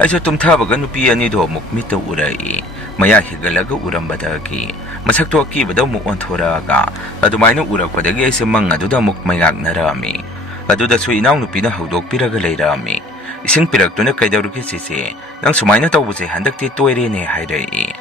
ꯑꯩꯁꯨ ꯇꯨꯝꯊꯕꯒ ꯅꯨꯄꯤ ꯑꯅꯤꯗꯣ ꯑꯃꯨꯛ ꯃꯤꯠꯇ ꯎꯔꯛꯏ꯫ ꯃꯌꯥ ꯍꯤꯒꯠꯂꯒ ꯎꯔꯝꯕꯗꯒꯤ ꯃꯁꯛꯇꯣ ꯑꯀꯤꯕꯗ ꯑꯃꯨꯛ ꯑꯣꯟꯊꯣꯔꯛꯑꯒ ꯑꯗꯨꯃꯥꯏꯅ ꯎꯔꯛꯄꯗꯒꯤ ꯑꯩꯁꯦ ꯃꯪ ꯑꯗꯨꯗ ꯑꯃꯨꯛ ꯃꯩꯉꯥꯛꯅꯔꯛꯑꯝꯃꯤ꯫ ꯑꯗꯨꯗꯁꯨ ꯏꯅꯥꯎꯅꯨꯄꯤꯅ ꯍꯧꯗꯣꯛꯄꯤꯔꯒ ꯂꯩꯔꯛꯑꯝꯃꯤ꯫ ꯏꯁꯤꯡ ꯄꯤꯔꯛꯇꯨꯅ ꯀꯩꯗꯧꯔꯒꯦ ꯆꯦꯆꯦ, ꯅꯪ ꯁꯨꯃꯥꯏꯅ ꯇꯧꯕꯁꯦ ꯍꯟꯗꯛꯇꯤ ꯇꯣꯏꯔꯦꯅꯦ ꯍꯥꯏꯔꯛꯏ꯫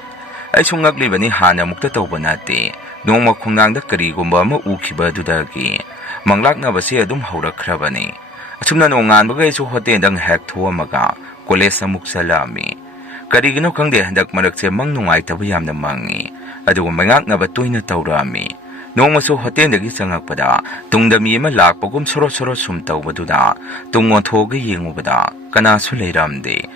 ꯑꯩꯁꯨ ꯉꯛꯂꯤꯕꯅꯤ, ꯍꯥꯟꯅ ꯑꯃꯨꯛꯇ ꯇꯧꯕ ꯅꯠꯇꯦ꯫ ꯅꯣꯡꯃ ꯈꯣꯡꯅꯥꯡꯗ ꯀꯔꯤꯒꯨꯝꯕ ꯑꯃ ꯎꯈꯤꯕ ꯑꯗꯨꯗꯒꯤ ꯃꯪꯂꯥꯛꯅꯕꯁꯦ ꯑꯗꯨꯝ ꯍꯧꯔꯛꯈ꯭ꯔꯕꯅꯤ꯫ ꯑꯁꯨꯝꯅ ꯅꯣꯡꯉꯥꯟꯕꯒ ꯑꯩꯁꯨ ꯍꯣꯇꯦꯜꯗ ꯉꯥꯏꯍꯥꯛ ꯊꯣꯛꯑꯝꯃꯒ ꯀꯣꯂꯦꯖ ꯑꯃꯨꯛ ꯆꯠꯂꯛꯑꯝꯃꯤ꯫ ꯀꯔꯤꯒꯤꯅꯣ ꯈꯪꯗꯦ ꯍꯟꯗꯛ ꯃꯔꯛꯁꯦ ꯃꯪ ꯅꯨꯡꯉꯥꯏꯇꯕ ꯌꯥꯝꯅ ꯃꯪꯉꯤ, ꯑꯗꯨꯒ ꯃꯩꯉꯥꯛꯅꯕ ꯇꯣꯏꯅ ꯇꯧꯔꯛꯑꯝꯃꯤ꯫ ꯅꯣꯡꯃꯁꯨ ꯍꯣꯇꯦꯜꯗꯒꯤ ꯆꯪꯉꯛꯄꯗ ꯇꯨꯡꯗ ꯃꯤ ꯑꯃ ꯂꯥꯛꯄꯒꯨꯝ ꯁꯣꯔꯣ ꯁꯣꯔꯣ ꯁꯨꯝ ꯇꯧꯕꯗꯨꯗ ꯇꯨꯡ ꯑꯣꯟꯊꯣꯛꯑꯒ ꯌꯦꯡꯉꯨꯕꯗ ꯀꯅꯥꯁꯨ ꯂꯩꯔꯝꯗꯦ꯫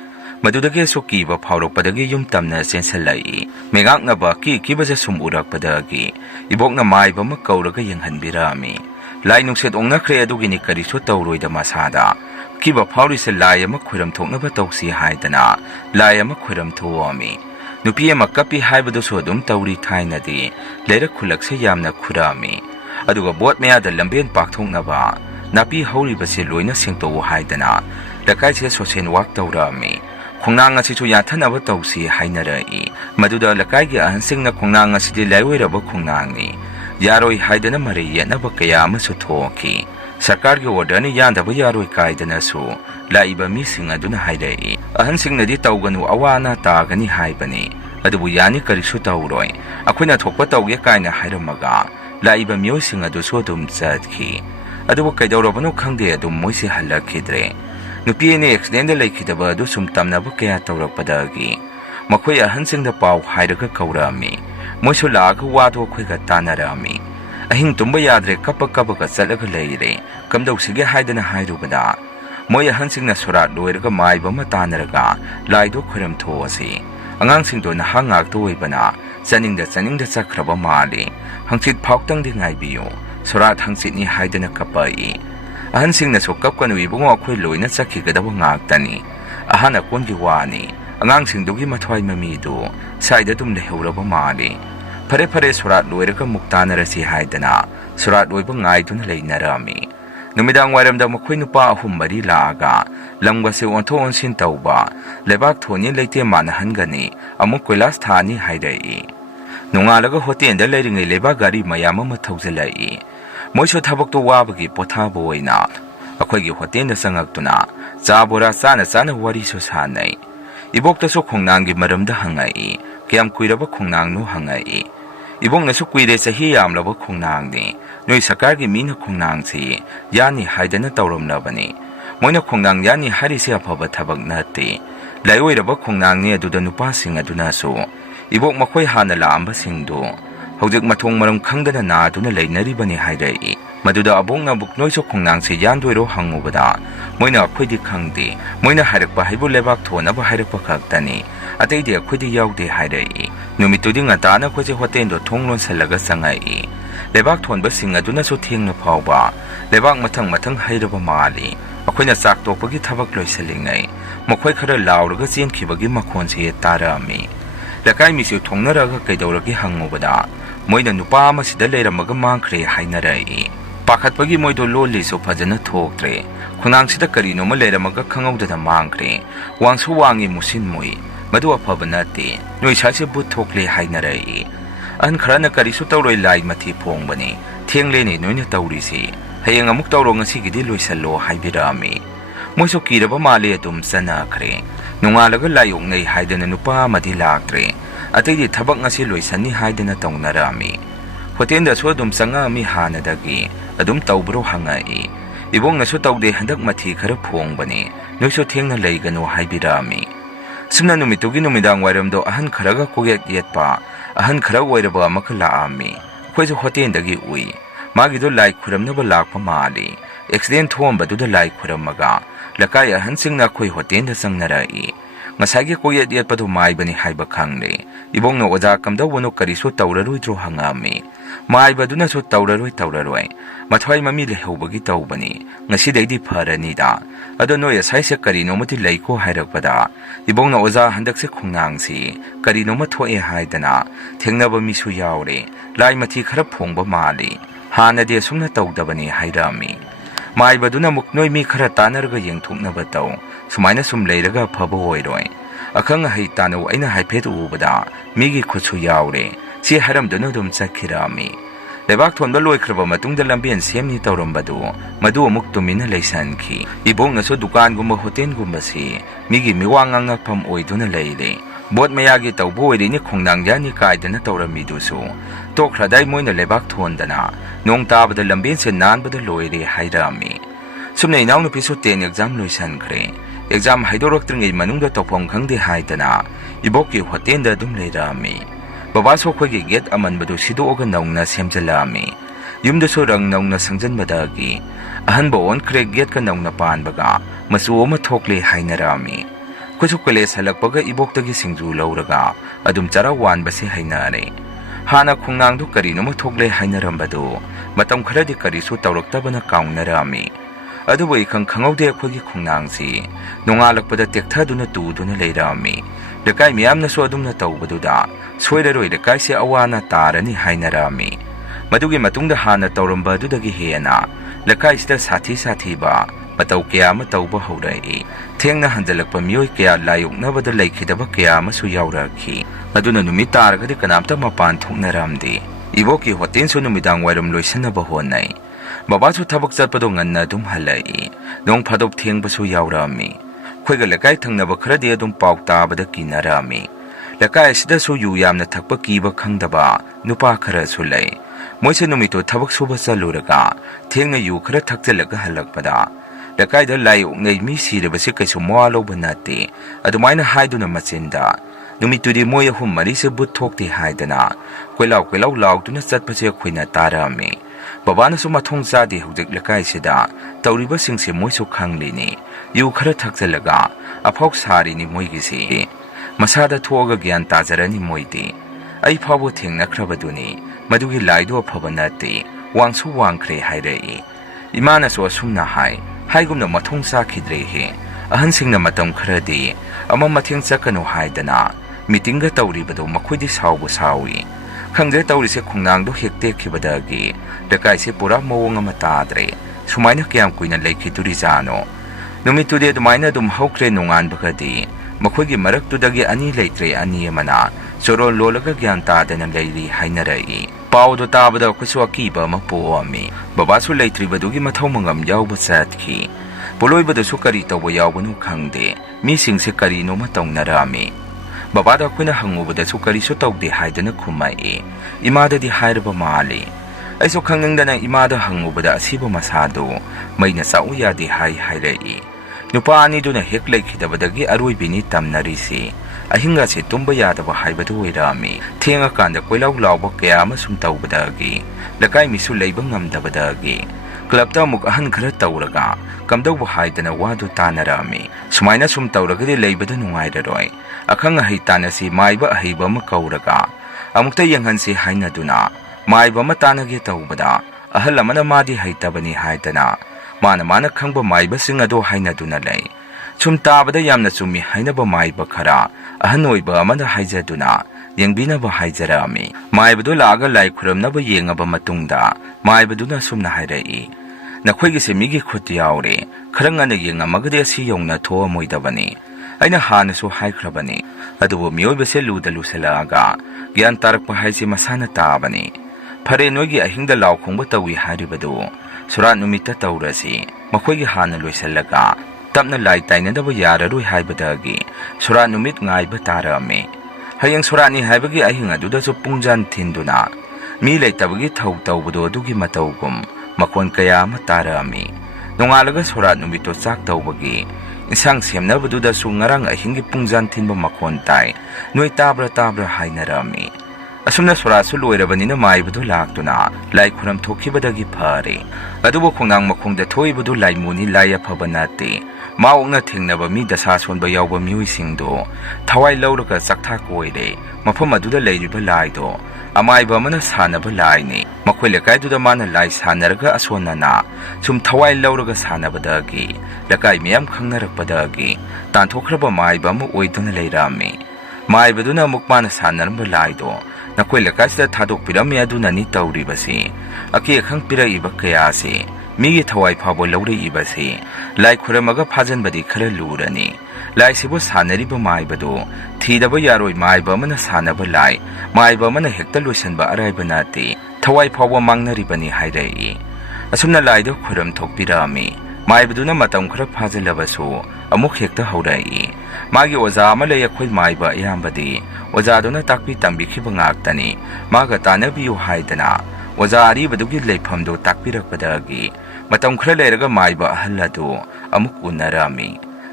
ꯃꯗꯨꯗꯒꯤ ꯑꯩꯁꯨ ꯀꯤꯕ ꯐꯥꯎꯔꯛꯄꯗꯒꯤ ꯌꯨꯝ ꯇꯝꯅ ꯆꯦꯟꯁꯤꯜꯂꯛꯏ꯫ ꯃꯩꯉꯥꯛꯅꯕ ꯀꯤꯕꯁꯦ ꯁꯨꯝ ꯎꯔꯛꯄꯗꯒꯤ ꯏꯕꯣꯛꯅ ꯃꯥꯏꯕ ꯑꯃ ꯀꯧꯔꯒ ꯌꯦꯡꯍꯟꯕꯤꯔꯛꯑꯝꯃꯤ꯫ ꯂꯥꯏ ꯅꯨꯡꯁꯤꯠ ꯑꯣꯡꯅꯈ꯭ꯔꯦ, ꯑꯗꯨꯒꯤꯅꯤ ꯀꯔꯤꯁꯨ ꯇꯧꯔꯣꯏꯗ ꯃꯁꯥꯗ꯫ ꯀꯤꯕ ꯐꯥꯎꯔꯤꯁꯦ ꯂꯥꯏ ꯑꯃ ꯈꯣꯏꯔꯝꯊꯣꯛꯅꯕ ꯇꯧꯁꯤ ꯍꯥꯏꯗꯅ ꯂꯥꯏ ꯑꯃ ꯈꯣꯏꯔꯝꯊꯣꯛꯑꯝꯃꯤ꯫ ꯅꯨꯄꯤ ꯑꯃ ꯀꯞꯄꯤ ꯍꯥꯏꯕꯗꯨꯁꯨ ꯑꯗꯨꯝ ꯇꯧꯔꯤ ꯊꯥꯏꯅꯗꯤ ꯂꯩꯔꯛ ꯈꯨꯜꯂꯛꯁꯦ ꯌꯥꯝꯅ ꯈꯨꯔꯝꯃꯤ꯫ ꯑꯗꯨꯒ ꯕꯣꯠ ꯃꯌꯥꯗ ꯂꯝꯕꯦꯟ ꯄꯥꯛꯊꯣꯛꯅꯕ ꯅꯥꯄꯤ ꯍꯧꯔꯤꯕꯁꯦ ꯂꯣꯏꯅ ꯁꯦꯡꯇꯣꯛꯎ ꯍꯥꯏꯗꯅ ꯂꯩꯀꯥꯏꯁꯦ ꯁꯣꯁꯦꯜ ꯋꯥꯛ ꯇꯧꯔꯛꯑꯝꯃꯤ꯫ ꯈꯣꯡꯅꯥꯡ ꯑꯁꯤꯁꯨ ꯌꯥꯟꯊꯅꯕ ꯇꯧꯁꯤ ꯍꯥꯏꯅꯔꯛꯏ꯫ ꯃꯗꯨꯗ ꯂꯩꯀꯥꯏꯒꯤ ꯑꯍꯟꯁꯤꯡꯅ ꯈꯣꯡꯅꯥꯡ ꯑꯁꯤꯗꯤ ꯂꯥꯏꯑꯣꯏꯔꯕ ꯈꯣꯡꯅꯥꯡꯅꯤ, ꯌꯥꯔꯣꯏ ꯍꯥꯏꯗꯅ ꯃꯔꯩ ꯌꯦꯠꯅꯕ ꯀꯌꯥ ꯑꯃꯁꯨ ꯊꯣꯛꯈꯤ꯫ ꯁꯔꯀꯥꯔꯒꯤ ꯑꯣꯔꯗꯔꯅꯤ, ꯌꯥꯟꯗꯕ ꯌꯥꯔꯣꯏ ꯀꯥꯏꯗꯅꯁꯨ ꯂꯥꯛꯏꯕ ꯃꯤꯁꯤꯡ ꯑꯗꯨꯅ ꯍꯥꯏꯔꯛꯏ꯫ ꯑꯍꯟꯁꯤꯡꯅꯗꯤ ꯇꯧꯒꯅꯨ, ꯑꯋꯥ ꯑꯅꯥ ꯇꯥꯒꯅꯤ ꯍꯥꯏꯕꯅꯤ, ꯑꯗꯨꯕꯨ ꯌꯥꯅꯤ ꯀꯔꯤꯁꯨ ꯇꯧꯔꯣꯏ, ꯑꯩꯈꯣꯏꯅ ꯊꯣꯛꯄ ꯇꯧꯒꯦ ꯀꯥꯏꯅ ꯍꯥꯏꯔꯝꯃꯒ ꯂꯥꯛꯏꯕ ꯃꯤꯑꯣꯏꯁꯤꯡ ꯑꯗꯨꯁꯨ ꯑꯗꯨꯝ ꯆꯠꯈꯤ꯫ ꯑꯗꯨꯕꯨ ꯀꯩꯗꯧꯔꯕꯅꯣ ꯈꯪꯗꯦ ꯑꯗꯨꯝ ꯃꯣꯏꯁꯦ ꯍꯜꯂꯛꯈꯤꯗ꯭ꯔꯦ꯫ ꯅꯨꯄꯤ ꯑꯅꯤ ꯑꯦꯛꯁꯤꯗꯦꯟꯗ ꯂꯩꯈꯤꯗꯕ ꯑꯗꯨ ꯁꯨꯝ ꯇꯝꯅꯕ ꯀꯌా ꯇꯧꯔꯛꯄꯗꯒꯤ ꯃꯈꯣꯏ ꯑꯍꯟꯁꯤꯡꯗ ꯄꯥꯎ ꯍꯥꯏꯔꯒ ꯀꯧꯔꯛꯑꯝꯃꯤ꯫ ꯃꯣꯏꯁꯨ ꯂꯥꯛꯑꯒ ꯋꯥꯗꯣ ꯑꯩꯈꯣꯏꯒ ꯇꯥꯟꯅꯔꯛꯑꯝꯃꯤ꯫ ꯑꯍꯤꯡ ꯇꯨꯝꯕ ꯌꯥꯗ꯭ꯔꯦ, ꯀꯞꯄꯒ ꯆꯠꯂꯒ ꯂꯩꯔꯦ, ꯀꯝꯗꯧꯁꯤꯒꯦ ꯍꯥꯏꯗꯅ ꯍꯥꯏꯔꯨꯕꯗ ꯃꯣꯏ ꯑꯍꯟꯁꯤꯡꯅ ꯁꯣꯔꯥꯠ ꯂꯣꯏꯔꯒ ꯃꯥꯏꯕ ꯑꯃ ꯇꯥꯟꯅꯔꯒ ꯂꯥꯏꯗꯣ ꯈꯣꯏꯔꯝꯊꯣꯛꯑꯁꯤ꯫ ꯑꯉꯥꯡꯁꯤꯡꯗꯣ ꯅꯍꯥ ꯉꯥꯛꯇ ꯑꯣꯏꯕꯅ ꯆꯠꯅꯤꯡꯗ ꯆꯠꯈ꯭ꯔꯕ ꯃꯥꯜꯂꯤ, ꯍꯪꯆꯤꯠ ꯐꯥꯎꯇꯪꯗꯤ ꯉꯥꯏꯕꯤꯌꯨ, ꯁꯣꯔꯥꯠ ꯍꯪꯆꯤꯠꯅꯤ ꯍꯥꯏꯗꯅ ꯀꯞꯄꯛꯏ꯫ ꯑꯍꯟꯁꯤꯡꯅꯁꯨ ꯀꯞꯀꯅꯨ ꯏꯕꯨꯡꯉꯣ, ꯑꯩꯈꯣꯏ ꯂꯣꯏꯅ ꯆꯠꯈꯤꯒꯗꯕ ꯉꯥꯛꯇꯅꯤ, ꯑꯍꯥꯟ ꯑꯀꯣꯟꯒꯤ ꯋꯥꯅꯤ꯫ ꯑꯉꯥꯡꯁꯤꯡꯗꯨꯒꯤ ꯃꯊ꯭ꯋꯥꯏ ꯃꯃꯤꯗꯨ ꯁ꯭ꯋꯥꯏꯗ ꯑꯗꯨꯝ ꯂꯩꯍꯧꯔꯕ ꯃꯥꯜꯂꯤ꯫ ꯐꯔꯦ ꯐꯔꯦ, ꯁꯣꯔꯥꯠ ꯂꯣꯏꯔꯒ ꯑꯃꯨꯛ ꯇꯥꯟꯅꯔꯁꯤ ꯍꯥꯏꯗꯅ ꯁꯣꯔꯥꯠ ꯂꯣꯏꯕ ꯉꯥꯏꯗꯨꯅ ꯂꯩꯅꯔꯝꯃꯤ꯫ ꯅꯨꯃꯤꯗꯥꯡ ꯋꯥꯏꯔꯝꯗ ꯃꯈꯣꯏ ꯅꯨꯄꯥ 3-4 ꯂꯥꯛꯑꯒ ꯂꯝꯒꯁꯦ ꯑꯣꯟꯊꯣꯛ ꯑꯣꯟꯁꯤꯟ ꯇꯧꯕ, ꯂꯩꯕꯥꯛ ꯊꯣꯟꯅꯤ ꯂꯩꯇꯦꯝ ꯃꯥꯟꯅꯍꯟꯒꯅꯤ, ꯑꯃꯨꯛ ꯀꯣꯏꯂꯥꯁ ꯊꯥꯅꯤ ꯍꯥꯏꯔꯛꯏ꯫ ꯅꯣꯡꯉꯥꯜꯂꯒ ꯍꯣꯇꯦꯜꯗ ꯂꯩꯔꯤꯉꯩ ꯂꯩꯕꯥꯛ ꯒꯥꯔꯤ ꯃꯌꯥꯝ ꯑꯃ ꯊꯧꯖꯤꯜꯂꯛꯏ꯫ ꯃꯣꯏꯁꯨ ꯊꯕꯛꯇꯣ ꯋꯥꯕꯒꯤ ꯄꯣꯊꯥꯕ ꯑꯣꯏꯅ ꯑꯩꯈꯣꯏꯒꯤ ꯍꯣꯇꯦꯜꯗ ꯆꯪꯉꯛꯇꯨꯅ ꯆꯥ ꯕꯣꯔꯥ ꯆꯥꯅ ꯋꯥꯔꯤꯁꯨ ꯁꯥꯟꯅꯩ꯫ ꯏꯕꯣꯛꯇꯁꯨ ꯈꯣꯡꯅꯥꯡꯒꯤ ꯃꯔꯝꯗ ꯍꯪꯉꯛꯏ꯫ ꯀꯌꯥꯝ ꯀꯨꯏꯔꯕ ꯈꯣꯡꯅꯥꯡꯅꯣ ꯍꯪꯉꯛꯏ꯫ ꯏꯕꯣꯛꯅꯁꯨ ꯀꯨꯏꯔꯦ, ꯆꯍꯤ ꯌꯥꯝꯂꯕ ꯈꯣꯡꯅꯥꯡꯅꯤ, ꯅꯣꯏ ꯁꯔꯀꯥꯔꯒꯤ ꯃꯤꯅ ꯈꯣꯡꯅꯥꯡꯁꯤ ꯌꯥꯅꯤ ꯍꯥꯏꯗꯅ ꯇꯧꯔꯝꯂꯕꯅꯤ꯫ ꯃꯣꯏꯅ ꯈꯣꯡꯅꯥꯡ ꯌꯥꯅꯤ ꯍꯥꯏꯔꯤꯁꯦ ꯑꯐꯕ ꯊꯕꯛ ꯅꯠꯇꯦ, ꯂꯥꯏꯑꯣꯏꯔꯕ ꯈꯣꯡꯅꯥꯡꯅꯤ꯫ ꯑꯗꯨꯗ ꯅꯨꯄꯥꯁꯤꯡ ꯑꯗꯨꯅꯁꯨ ꯏꯕꯣꯛ ꯃꯈꯣꯏ ꯍꯥꯟꯅ ꯂꯥꯛꯑꯝꯕꯁꯤꯡꯗꯨ ꯍꯧꯖꯤꯛ ꯃꯊꯣꯡ ꯃꯔꯝ ꯈꯪꯗꯅ ꯅꯥꯗꯨꯅ ꯂꯩꯅꯔꯤꯕꯅꯤ ꯍꯥꯏꯔꯛꯏ꯫ ꯃꯗꯨꯗ ꯑꯕꯣꯛꯅ ꯅꯣꯏꯁꯨ ꯈꯣꯡꯅꯥꯡꯁꯤ ꯌꯥꯟꯗꯣꯏꯔꯣ ꯍꯪꯉꯨꯕꯗ ꯃꯣꯏꯅ ꯑꯩꯈꯣꯏꯗꯤ ꯈꯪꯗꯦ, ꯃꯣꯏꯅ ꯍꯥꯏꯔꯛꯄ ꯍꯥꯏꯕꯨ ꯂꯩꯕꯥꯛ ꯊꯣꯟꯅꯕ ꯍꯥꯏꯔꯛꯄ ꯈꯛꯇꯅꯤ, ꯑꯇꯩꯗꯤ ꯑꯩꯈꯣꯏꯗꯤ ꯌꯥꯎꯗꯦ ꯍꯥꯏꯔꯛꯏ꯫ ꯅꯨꯃꯤꯠꯇꯨꯗꯤ ꯉꯟꯇꯥꯅ ꯑꯩꯈꯣꯏꯁꯦ ꯍꯣꯇꯦꯜꯗꯣ ꯊꯣꯡ ꯂꯣꯟꯁꯤꯜꯂꯒ ꯆꯪꯉꯛꯏ꯫ ꯂꯩꯕꯥꯛ ꯊꯣꯟꯕꯁꯤꯡ ꯑꯗꯨꯅꯁꯨ ꯊꯦꯡꯅ ꯐꯥꯎꯕ ꯂꯩꯕꯥꯛ ꯃꯊꯪ ꯍꯩꯔꯕ ꯃꯥꯜꯂꯤ꯫ ꯑꯩꯈꯣꯏꯅ ꯆꯥꯛ ꯇꯣꯛꯄꯒꯤ ꯊꯕꯛ ꯂꯣꯏꯁꯤꯜꯂꯤꯉꯩ ꯃꯈꯣꯏ ꯈꯔ ꯂꯥꯎꯔꯒ ꯆꯦꯟꯈꯤꯕꯒꯤ ꯃꯈꯣꯟꯁꯦ ꯇꯥꯔꯛꯑꯝꯃꯤ꯫ ꯂꯩꯀꯥꯏ ꯃꯤꯁꯨ ꯊꯣꯡꯅꯔꯒ ꯀꯩꯗꯧꯔꯒꯦ ꯍꯪꯉꯨꯕꯗ ꯃꯣꯏꯅ ꯅꯨꯄꯥ ꯑꯃ ꯁꯤꯗ ꯂꯩꯔꯝꯃꯒ ꯃꯥꯡꯈ꯭ꯔꯦ ꯍꯥꯏꯅꯔꯛꯏ꯫ ꯄꯥꯈꯠꯄꯒꯤ ꯃꯣꯏꯗꯣ ꯂꯣꯜꯂꯤꯁꯨ ꯐꯖꯅ ꯊꯣꯛꯇ꯭ꯔꯦ꯫ ꯈꯣꯡꯅꯥꯡꯁꯤꯗ ꯀꯔꯤꯅꯣꯃ ꯂꯩꯔꯝꯃꯒ ꯈꯪꯍꯧꯗꯅ ꯃꯥꯡꯈ꯭ꯔꯦ, ꯋꯥꯡꯁꯨ ꯋꯥꯡꯉꯤ, ꯃꯨꯁꯤꯟ ꯃꯨꯏ, ꯃꯗꯨ ꯑꯐꯕ ꯅꯠꯇꯦ, ꯅꯣꯏ ꯁꯥꯏꯁꯦ ꯕꯨꯠ ꯊꯣꯛꯂꯦ ꯍꯥꯏꯅꯔꯛꯏ꯫ ꯑꯍꯟ ꯈꯔꯅ ꯀꯔꯤꯁꯨ ꯇꯧꯔꯣꯏ, ꯂꯥꯏ ꯃꯊꯤ ꯐꯣꯡꯕꯅꯤ, ꯊꯦꯡꯂꯦꯅꯦ ꯅꯣꯏꯅ ꯇꯧꯔꯤꯁꯤ, ꯍꯌꯦꯡ ꯑꯃꯨꯛ ꯇꯧꯔꯣ, ꯉꯁꯤꯒꯤꯗꯤ ꯂꯣꯏꯁꯜꯂꯣ ꯍꯥꯏꯕꯤꯔꯛꯑꯝꯃꯤ꯫ ꯃꯣꯏꯁꯨ ꯀꯤꯔꯕ ꯃꯥꯜꯂꯤ, ꯑꯗꯨꯝ ꯆꯠꯅꯈ꯭ꯔꯦ꯫ ꯅꯣꯡꯉꯥꯜꯂꯒ ꯂꯥꯏ ꯑꯣꯛꯅꯩ ꯍꯥꯏꯗꯅ ꯅꯨꯄꯥ ꯑꯃꯗꯤ ꯂꯥꯛꯇ꯭ꯔꯦ, ꯑꯇꯩꯗꯤ ꯊꯕꯛ ꯉꯁꯤ ꯂꯣꯏꯁꯟꯅꯤ ꯍꯥꯏꯗꯅ ꯇꯧꯅꯔꯛꯑꯝꯃꯤ꯫ ꯍꯣꯇꯦꯜꯗꯁꯨ ꯑꯗꯨꯝ ꯆꯪꯉꯛꯑꯝꯃꯤ, ꯍꯥꯟꯅꯗꯒꯤ ꯑꯗꯨꯝ ꯇꯧꯕ꯭ꯔꯣ ꯍꯪꯉꯛꯏ꯫ ꯏꯕꯣꯛꯅꯁꯨ ꯇꯧꯗꯦ, ꯍꯟꯗꯛ ꯃꯊꯤ ꯈꯔ ꯐꯣꯡꯕꯅꯤ, ꯅꯣꯏꯁꯨ ꯊꯦꯡꯅ ꯂꯩꯒꯅꯨ ꯍꯥꯏꯕꯤꯔꯛꯑꯝꯃꯤ꯫ ꯁꯨꯝꯅ ꯅꯨꯃꯤꯠꯇꯨꯒꯤ ꯅꯨꯃꯤꯗꯥꯡ ꯋꯥꯏꯔꯝꯗꯣ ꯑꯍꯟ ꯈꯔꯒ ꯀꯣꯛꯌꯦꯠ ꯌꯦꯠꯄ ꯑꯍꯟ ꯈꯔ ꯑꯣꯏꯔꯕ ꯑꯃꯒ ꯂꯥꯛꯑꯝꯃꯤ꯫ ꯑꯩꯈꯣꯏꯁꯨ ꯍꯣꯇꯦꯜꯗꯒꯤ ꯎꯏ꯫ ꯃꯥꯒꯤꯗꯣ ꯂꯥꯏ ꯈꯨꯔꯝꯅꯕ ꯂꯥꯛꯄ ꯃꯥꯜꯂꯤ꯫ ꯑꯦꯛꯁꯤꯗꯦꯟ ꯊꯣꯛꯑꯝꯕꯗꯨꯗ ꯂꯥꯏ ꯈꯨꯔꯝꯃꯒ ꯂꯩꯀꯥꯏ ꯑꯍꯟꯁꯤꯡꯅ ꯑꯩꯈꯣꯏ ꯍꯣꯇꯦꯜꯗ ꯆꯪꯅꯔꯛꯏ꯫ Ngasagi koyet yet padu mai bani haiba khangli. Ibong na oja kamda wano kariso taurarui dro hangami. Mai baduna so taurarui. Mathwai mami lehubagi taubani. Ngasidaidi pharani da. Ado no yasaise karino mati laiko hairakpada. Ibong na oja handakse khungnangsi. Karino mathoe haidana. Thengnaba misu yaure. Lai mati kharap phongba mali. Hana de sumna taudabani hairami. Mai baduna muknoi mi khara tanarga yengthuknaba taw. Sumaina sum leiraga phaba oiroi. Akhang hai tanu aina haiphet ubada. Migi khutsu yaure. Si haram dunu dum chakhirami. Lebak thonba loikraba matungda lambian semni tawrambadu. Madu amuk tumina leisanki. Ibong naso dukan gumba hotel gumba si. Migi miwanganga pham oiduna leire. Bot mayagi tawbo oirini khongnangyani kaidana tawramidusu. Tokradai moina lebak thondana. Nong tabada lambian se nanbada loire hairami. Sumna inaw na piso 10 exam loisan kre. Exam haidoroktrngay manungda tawpong khangde haidana. Iboki hotel da dum leirami. Babaso khogi get aman badu sido oga naungna semjalami. Yumda so rang naungna sangjan badagi. Ahan ba on kre get ka naungna paan baga. Masu oma thokle hainarami. Kusuk kale salakpaga iboktagi singju lauraga. Adum chara wan basi hainare. Hana khungnang du karino ma thokle hainarambadu. Matam kharadi karisu tawraktabana kaungnarami. Adubo ikang khangaude khogi khungnangsi. Nongalakpada tekthaduna tuduna leirami. Lekai miyamna so adumna tawbaduda. Soiraroi lekai se awana tarani hainarami. Madugi matungda hana tawrambadudagi hena. Lekai sida sathi ba. Mataw kaya matawba haurai. Thengna handalakpa miyoi kaya layoknabada laikhidaba kaya masu yauraki. Aduna numit taragadi kanamta mapan thuknaramdi. Iboki hotel so numidang wairam loisanaba honai. Babasu tabak chatpado nganna dum halai. Nong phadop thengbasu yaurami. Khoiga lekai thangnaba kharadi adum paw tabada kinarami. Lekai asida so yu yamna thakpa kiba khangdaba nupa khara su lai. Moise numito thabak suba chaluraga thengna yu khara thakjalaga halakpada. Lekai da lai ngai mi sirabasi kaisu moalo banati. Adumaina haiduna machinda. Numitudi moya hum mari se but thokti haidana. Koilaw law tuna chatpase khoina tarami. Babana su mathong chadi hujik lekai sida tawriba singse moisu khanglini. Yu khara thakjalaga aphok sari ni moigi si. Masada thoga gyan tajarani moidi. Ai phabo thengna khrabaduni. Madugi laido phabanati. Wangsu wangkhre hairei. Imana so sumna hai. Haigumna mathong sakidre he. Ahan singna matam kharadi. Ama matheng chakanu haidana. Meetinga tawribado makhudi sawbu sawi. Khangje tawrise khungnangdo hekte khibadagi. Lekai se pura mawong ama tadre. Sumaina kayam kuina laikhituri jano. Numitude dumaina dum haukre nungan bagadi. Makhugi maraktudagi ani leitre ani amana. Soro lolaga gyan tadana leiri hainarai. Paudo tabada kuswa kiba mapo ami. Babasu leitri badugi mathaw mangam yawba satki. Poloy bada sukari tawba yawbanu khangde. Mising se kari no matong narami. Babada kuna hangubada sukari so tawde haidana kumai. Imada di hairaba mali. Ay so khangnangdana imada hangubada asiba masado. May nasao yadi hairai. Nupa ani do na hek laikhidabadagi aroi bini tamnarisi. Ahinga se tumba yadaba haibadu oirami. Thenga kanda koilaw lawba kaya amasum tawbadagi. Lekai misu leiba ngamdabadagi. Klabta muk ahan khara tawraga. Kamdawba haidana wadu tanarami. Sumaina sum tawragadi leibada nungairaroi. Akhang ahay tanasi maiba ahayba makawraga. Amukta yanghansi hainaduna. Maiba matanagi tawbada. Ahal amana madi haytabani haidana. Mana khangba maiba singado hainaduna lay. Sum tabada yamna sumi hainaba maiba khara. Ahanoiba amana haijaduna. Yangbinaba haijarami. Maibadu laga lai khuramnaba yengaba matungda. Maibaduna sumna hairai. Nakhoigi se migi khuti yaure. Kharangana yengamagade asi yongna thoa moidabani. Aina hanasu haikrabani. Adubu miyoiba se luda lusalaga. Gyan tarakpa haisi masana tabani. Phare noigi ahingda law khongba tawi haribadu. Surat numita tawrasi. Makhoigi hana loisalaga. Tapna lai tainadaba yararoi haibadagi. Surat numit ngaiba tarami. Hayang surani haibagi ahing aduda so pungjan tinduna. Mi leitabagi thau tawbado adugi matawgum. Makon kaya matarami. Nongalaga surat numito chak tawbagi. Insang semnabaduda so ngarang ahingi pungjan tinba makon tay. Noi tabra hainarami. Asumna surat so loirabanina maibado laktuna. Lai khuram thokibadagi phare. Adubo khongnang makhongda thoibado lai muni lai aphabanati. ꯃꯥꯋꯣꯛꯅ ꯊꯦꯡꯅꯕ ꯃꯤ ꯗꯁꯥ ꯁꯣꯟꯕ ꯌꯥꯎꯕ ꯃꯤꯑꯣꯏꯁꯤꯡꯗꯣ ꯊꯋꯥꯏ ꯂꯧꯔꯒ ꯆꯥꯛꯊꯥ ꯀꯣꯏꯔꯦ ꯃꯐꯝ ꯑꯗꯨꯗ ꯂꯩꯔꯤꯕ ꯂꯥꯏꯗꯣ ꯑꯃꯥꯏꯕ ꯑꯃꯅ ꯁꯥꯟꯅꯕ ꯂꯥꯏꯅꯤ ꯃꯈꯣꯏ ꯂꯩꯀꯥꯏꯗꯨꯗ ꯃꯥꯅ ꯂꯥꯏ ꯁꯥꯟꯅꯔꯒ ꯑꯁꯣꯟꯅꯅ ꯁꯨꯝ ꯊꯋꯥꯏ ꯂꯧꯔꯒ ꯁꯥꯟꯅꯕꯗꯒꯤ ꯂꯩꯀꯥꯏ ꯃꯤꯌꯥꯝ ꯈꯪꯅꯔꯛꯄꯗꯒꯤ ꯇꯥꯟꯊꯣꯛꯈ꯭ꯔꯕ ꯃꯥꯏꯕ ꯑꯃ ꯑꯣꯏꯗꯨꯅ ꯂꯩꯔꯝꯃꯤ ꯃꯥꯏꯕꯗꯨꯅ ꯑꯃꯨꯛ ꯃꯥꯅ ꯁꯥꯟꯅꯔꯝꯕ ꯂꯥꯏꯗꯣ ꯅꯈꯣꯏ ꯂꯩꯀꯥꯏꯁꯤꯗ ꯊꯥꯗꯣꯛꯄꯤꯔꯝꯃꯤ ꯑꯗꯨꯅꯅꯤ ꯇꯧꯔꯤꯕꯁꯤ ꯑꯀꯤ ꯑꯈꯪ ꯄꯤꯔꯛꯏꯕ ꯀꯌꯥꯁꯤ ꯃꯤꯒꯤ ꯊꯋꯥꯏ ꯐꯥꯎꯕ ꯂꯧꯔꯛꯏꯕꯁꯤ ꯂꯥꯏ ꯈꯨꯔꯝꯃꯒ ꯐꯥꯖꯟꯕꯗꯤ ꯈꯔ ꯂꯨꯔꯅꯤ ꯂꯥꯏꯁꯤꯕꯨ ꯁꯥꯟꯅꯔꯤꯕ ꯃꯥꯏꯕꯗꯨ ꯊꯤꯗꯕ ꯌꯥꯔꯣꯏ ꯃꯥꯏꯕ ꯑꯃꯅ ꯁꯥꯟꯅꯕ ꯂꯥꯏ ꯃꯥꯏꯕ ꯑꯃꯅ ꯍꯦꯛꯇ ꯂꯣꯏꯁꯤꯟꯕ ꯑꯔꯥꯏꯕ ꯅꯠꯇꯦ ꯊꯋꯥꯏ ꯐꯥꯎꯕ ꯃꯥꯡꯅꯔꯤꯕꯅꯤ ꯍꯥꯏꯔꯛꯏ ꯑꯁꯨꯝꯅ ꯂꯥꯏꯗ ꯈꯨꯔꯝ ꯊꯣꯛꯄꯤꯔꯛꯑꯝꯃꯤ ꯃꯥꯏꯕꯗꯨꯅ ꯃꯇꯝ ꯈꯔ ꯐꯥꯖꯤꯜꯂꯕꯁꯨ ꯑꯃꯨꯛ ꯍꯦꯛꯇ ꯍꯧꯔꯛꯏ ꯃꯥꯒꯤ ꯑꯣꯖꯥ ꯑꯃ ꯂꯩ ꯑꯩꯈꯣꯏ ꯃꯥꯏꯕ ꯑꯌꯥꯝꯕꯗꯤ ꯑꯣꯖꯥꯗꯨꯅ ꯇꯥꯛꯄꯤ ꯇꯝꯕꯤꯈꯤꯕ ꯉꯥꯛꯇꯅꯤ ꯃꯥꯒ ꯇꯥꯟꯅꯕꯤꯌꯨ ꯍꯥꯏꯗꯅ ꯑꯣꯖꯥ ꯑꯔꯤꯕꯗꯨꯒꯤ ꯂꯩꯐꯝꯗꯨ ꯇꯥꯛꯄꯤꯔꯛꯄꯗꯒꯤ ꯃꯇꯝ ꯈꯔ ꯂꯩꯔꯒ ꯃꯥꯏꯕ ꯑꯍꯜ ꯑꯗꯨ ꯑꯃꯨꯛ ꯎꯅꯔꯝꯃꯤ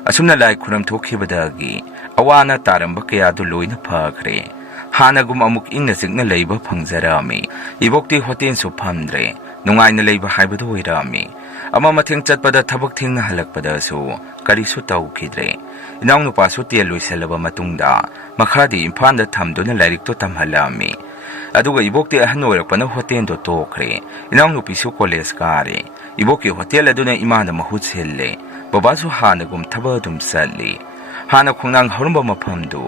ꯑꯁꯨꯝꯅ ꯂꯥꯏ ꯈꯨꯔꯝ ꯊꯣꯛꯈꯤꯕꯗꯒꯤ ꯑꯋꯥꯅ ꯇꯥꯔꯝꯕ ꯀꯌꯥꯗꯨ ꯂꯣꯏꯅ ꯐꯈ꯭ꯔꯦ ꯍꯥꯟꯅꯒꯨꯝ ꯑꯃꯨꯛ ꯏꯪꯅ ꯆꯤꯛꯅ ꯂꯩꯕ ꯐꯪꯖꯔꯝꯃꯤ ꯏꯕꯣꯛꯇꯤ ꯍꯣꯇꯦꯜꯁꯨ ꯐꯝꯗ꯭ꯔꯦ ꯅꯨꯡꯉꯥꯏꯅ ꯂꯩꯕ ꯍꯥꯏꯕꯗꯨ ꯑꯣꯏꯔꯝꯃꯤ ꯑꯃ ꯃꯊꯦꯡ ꯆꯠꯄꯗ ꯊꯕꯛ ꯊꯦꯡꯅ ꯍꯜꯂꯛꯄꯗꯁꯨ ꯀꯔꯤꯁꯨ ꯇꯧꯈꯤꯗ꯭ꯔꯦ ꯏꯅꯥꯎꯅꯨꯄꯥꯁꯨ ꯇꯦꯟ ꯂꯣꯏꯁꯤꯜꯂꯕ ꯃꯇꯨꯡꯗ ꯃꯈꯥꯗꯤ ꯏꯝꯐꯥꯜꯗ ꯊꯝꯗꯨꯅ ꯂꯥꯏꯔꯤꯛꯇꯣ ꯇꯝꯍꯜꯂꯝꯃꯤ ꯑꯗꯨꯒ ꯏꯕꯣꯛꯇꯤ ꯑꯍꯟ ꯑꯣꯏꯔꯛꯄꯅ ꯍꯣꯇꯦꯜꯗꯣ ꯇꯣꯛꯈ꯭ꯔꯦ ꯏꯅꯥꯎꯅꯨꯄꯤꯁꯨ ꯀꯣꯂꯦꯖ ꯀꯥꯔꯦ ꯏꯕꯣꯛꯀꯤ ꯍꯣꯇꯦꯜ ꯑꯗꯨꯅ ꯏꯃꯥꯅ ꯃꯍꯨꯠ ꯁꯤꯜꯂꯦ ꯕꯕꯥꯁꯨ ꯍꯥꯟꯅꯒꯨꯝ ꯊꯕꯛ ꯑꯗꯨꯝ ꯆꯠꯂꯤ ꯍꯥꯟꯅ ꯈꯣꯡꯅꯥꯡ ꯍꯧꯔꯝꯕ ꯃꯐꯝꯗꯨ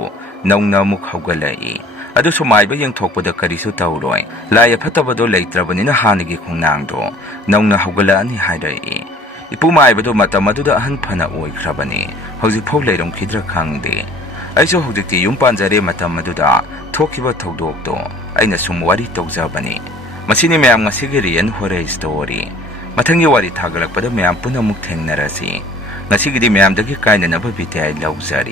ꯅꯧꯅ ꯑꯃꯨꯛ ꯍꯧꯒꯠꯂꯛꯏ ꯑꯗꯨꯁꯨ ꯃꯥꯏꯕ ꯌꯦꯡꯊꯣꯛꯄꯗ ꯀꯔꯤꯁꯨ ꯇꯧꯔꯣꯏ ꯂꯥꯏ ꯑꯐꯠꯇꯕꯗꯣ ꯂꯩꯇ꯭ꯔꯕꯅꯤꯅ ꯍꯥꯟꯅꯒꯤ ꯈꯣꯡꯅꯥꯡꯗꯣ ꯅꯧꯅ ꯍꯧꯒꯠꯂꯛꯑꯅꯤ ꯍꯥꯏꯔꯛꯏ ꯏꯄꯨ ꯃꯥꯏꯕꯗꯣ ꯃꯇꯝ ꯑꯗꯨꯗ ꯑꯍꯟ ꯐꯅ ꯑꯣꯏꯈ꯭ꯔꯕꯅꯤ ꯍꯧꯖꯤꯛꯐꯥꯎ ꯂꯩꯔꯝꯈꯤꯗ꯭ꯔꯥ ꯈꯪꯗꯦ ꯑꯩꯁꯨ ꯍꯧꯖꯤꯛꯇꯤ ꯌꯨꯝ ꯄꯥꯟꯖꯔꯦ ꯃꯇꯝ ꯑꯗꯨꯗ ꯊꯣꯛꯈꯤꯕ ꯊꯧꯗꯣꯛꯇꯣ ꯑꯩꯅ ꯁꯨꯝ ꯋꯥꯔꯤ ꯇꯧꯖꯕꯅꯤ ꯃꯁꯤꯅꯤ ꯃꯌꯥꯝ ꯉꯁꯤꯒꯤ ꯔꯤꯌꯦꯟ ꯍꯣꯔꯔ ꯁ꯭ꯇꯣꯔꯤ ꯃꯊꯪꯒꯤ ꯋꯥꯔꯤ ꯊꯥꯒꯠꯂꯛꯄꯗ ꯃꯌꯥꯝ ꯄꯨꯟꯅ ꯑꯃꯨꯛ ꯊꯦꯡꯅꯔꯁꯤ ꯉꯁꯤꯒꯤꯗꯤ ꯃꯌꯥꯝꯗꯒꯤ ꯀꯥꯏꯅꯅꯕ ꯕꯤꯗꯥꯏ ꯂꯧꯖꯔꯤ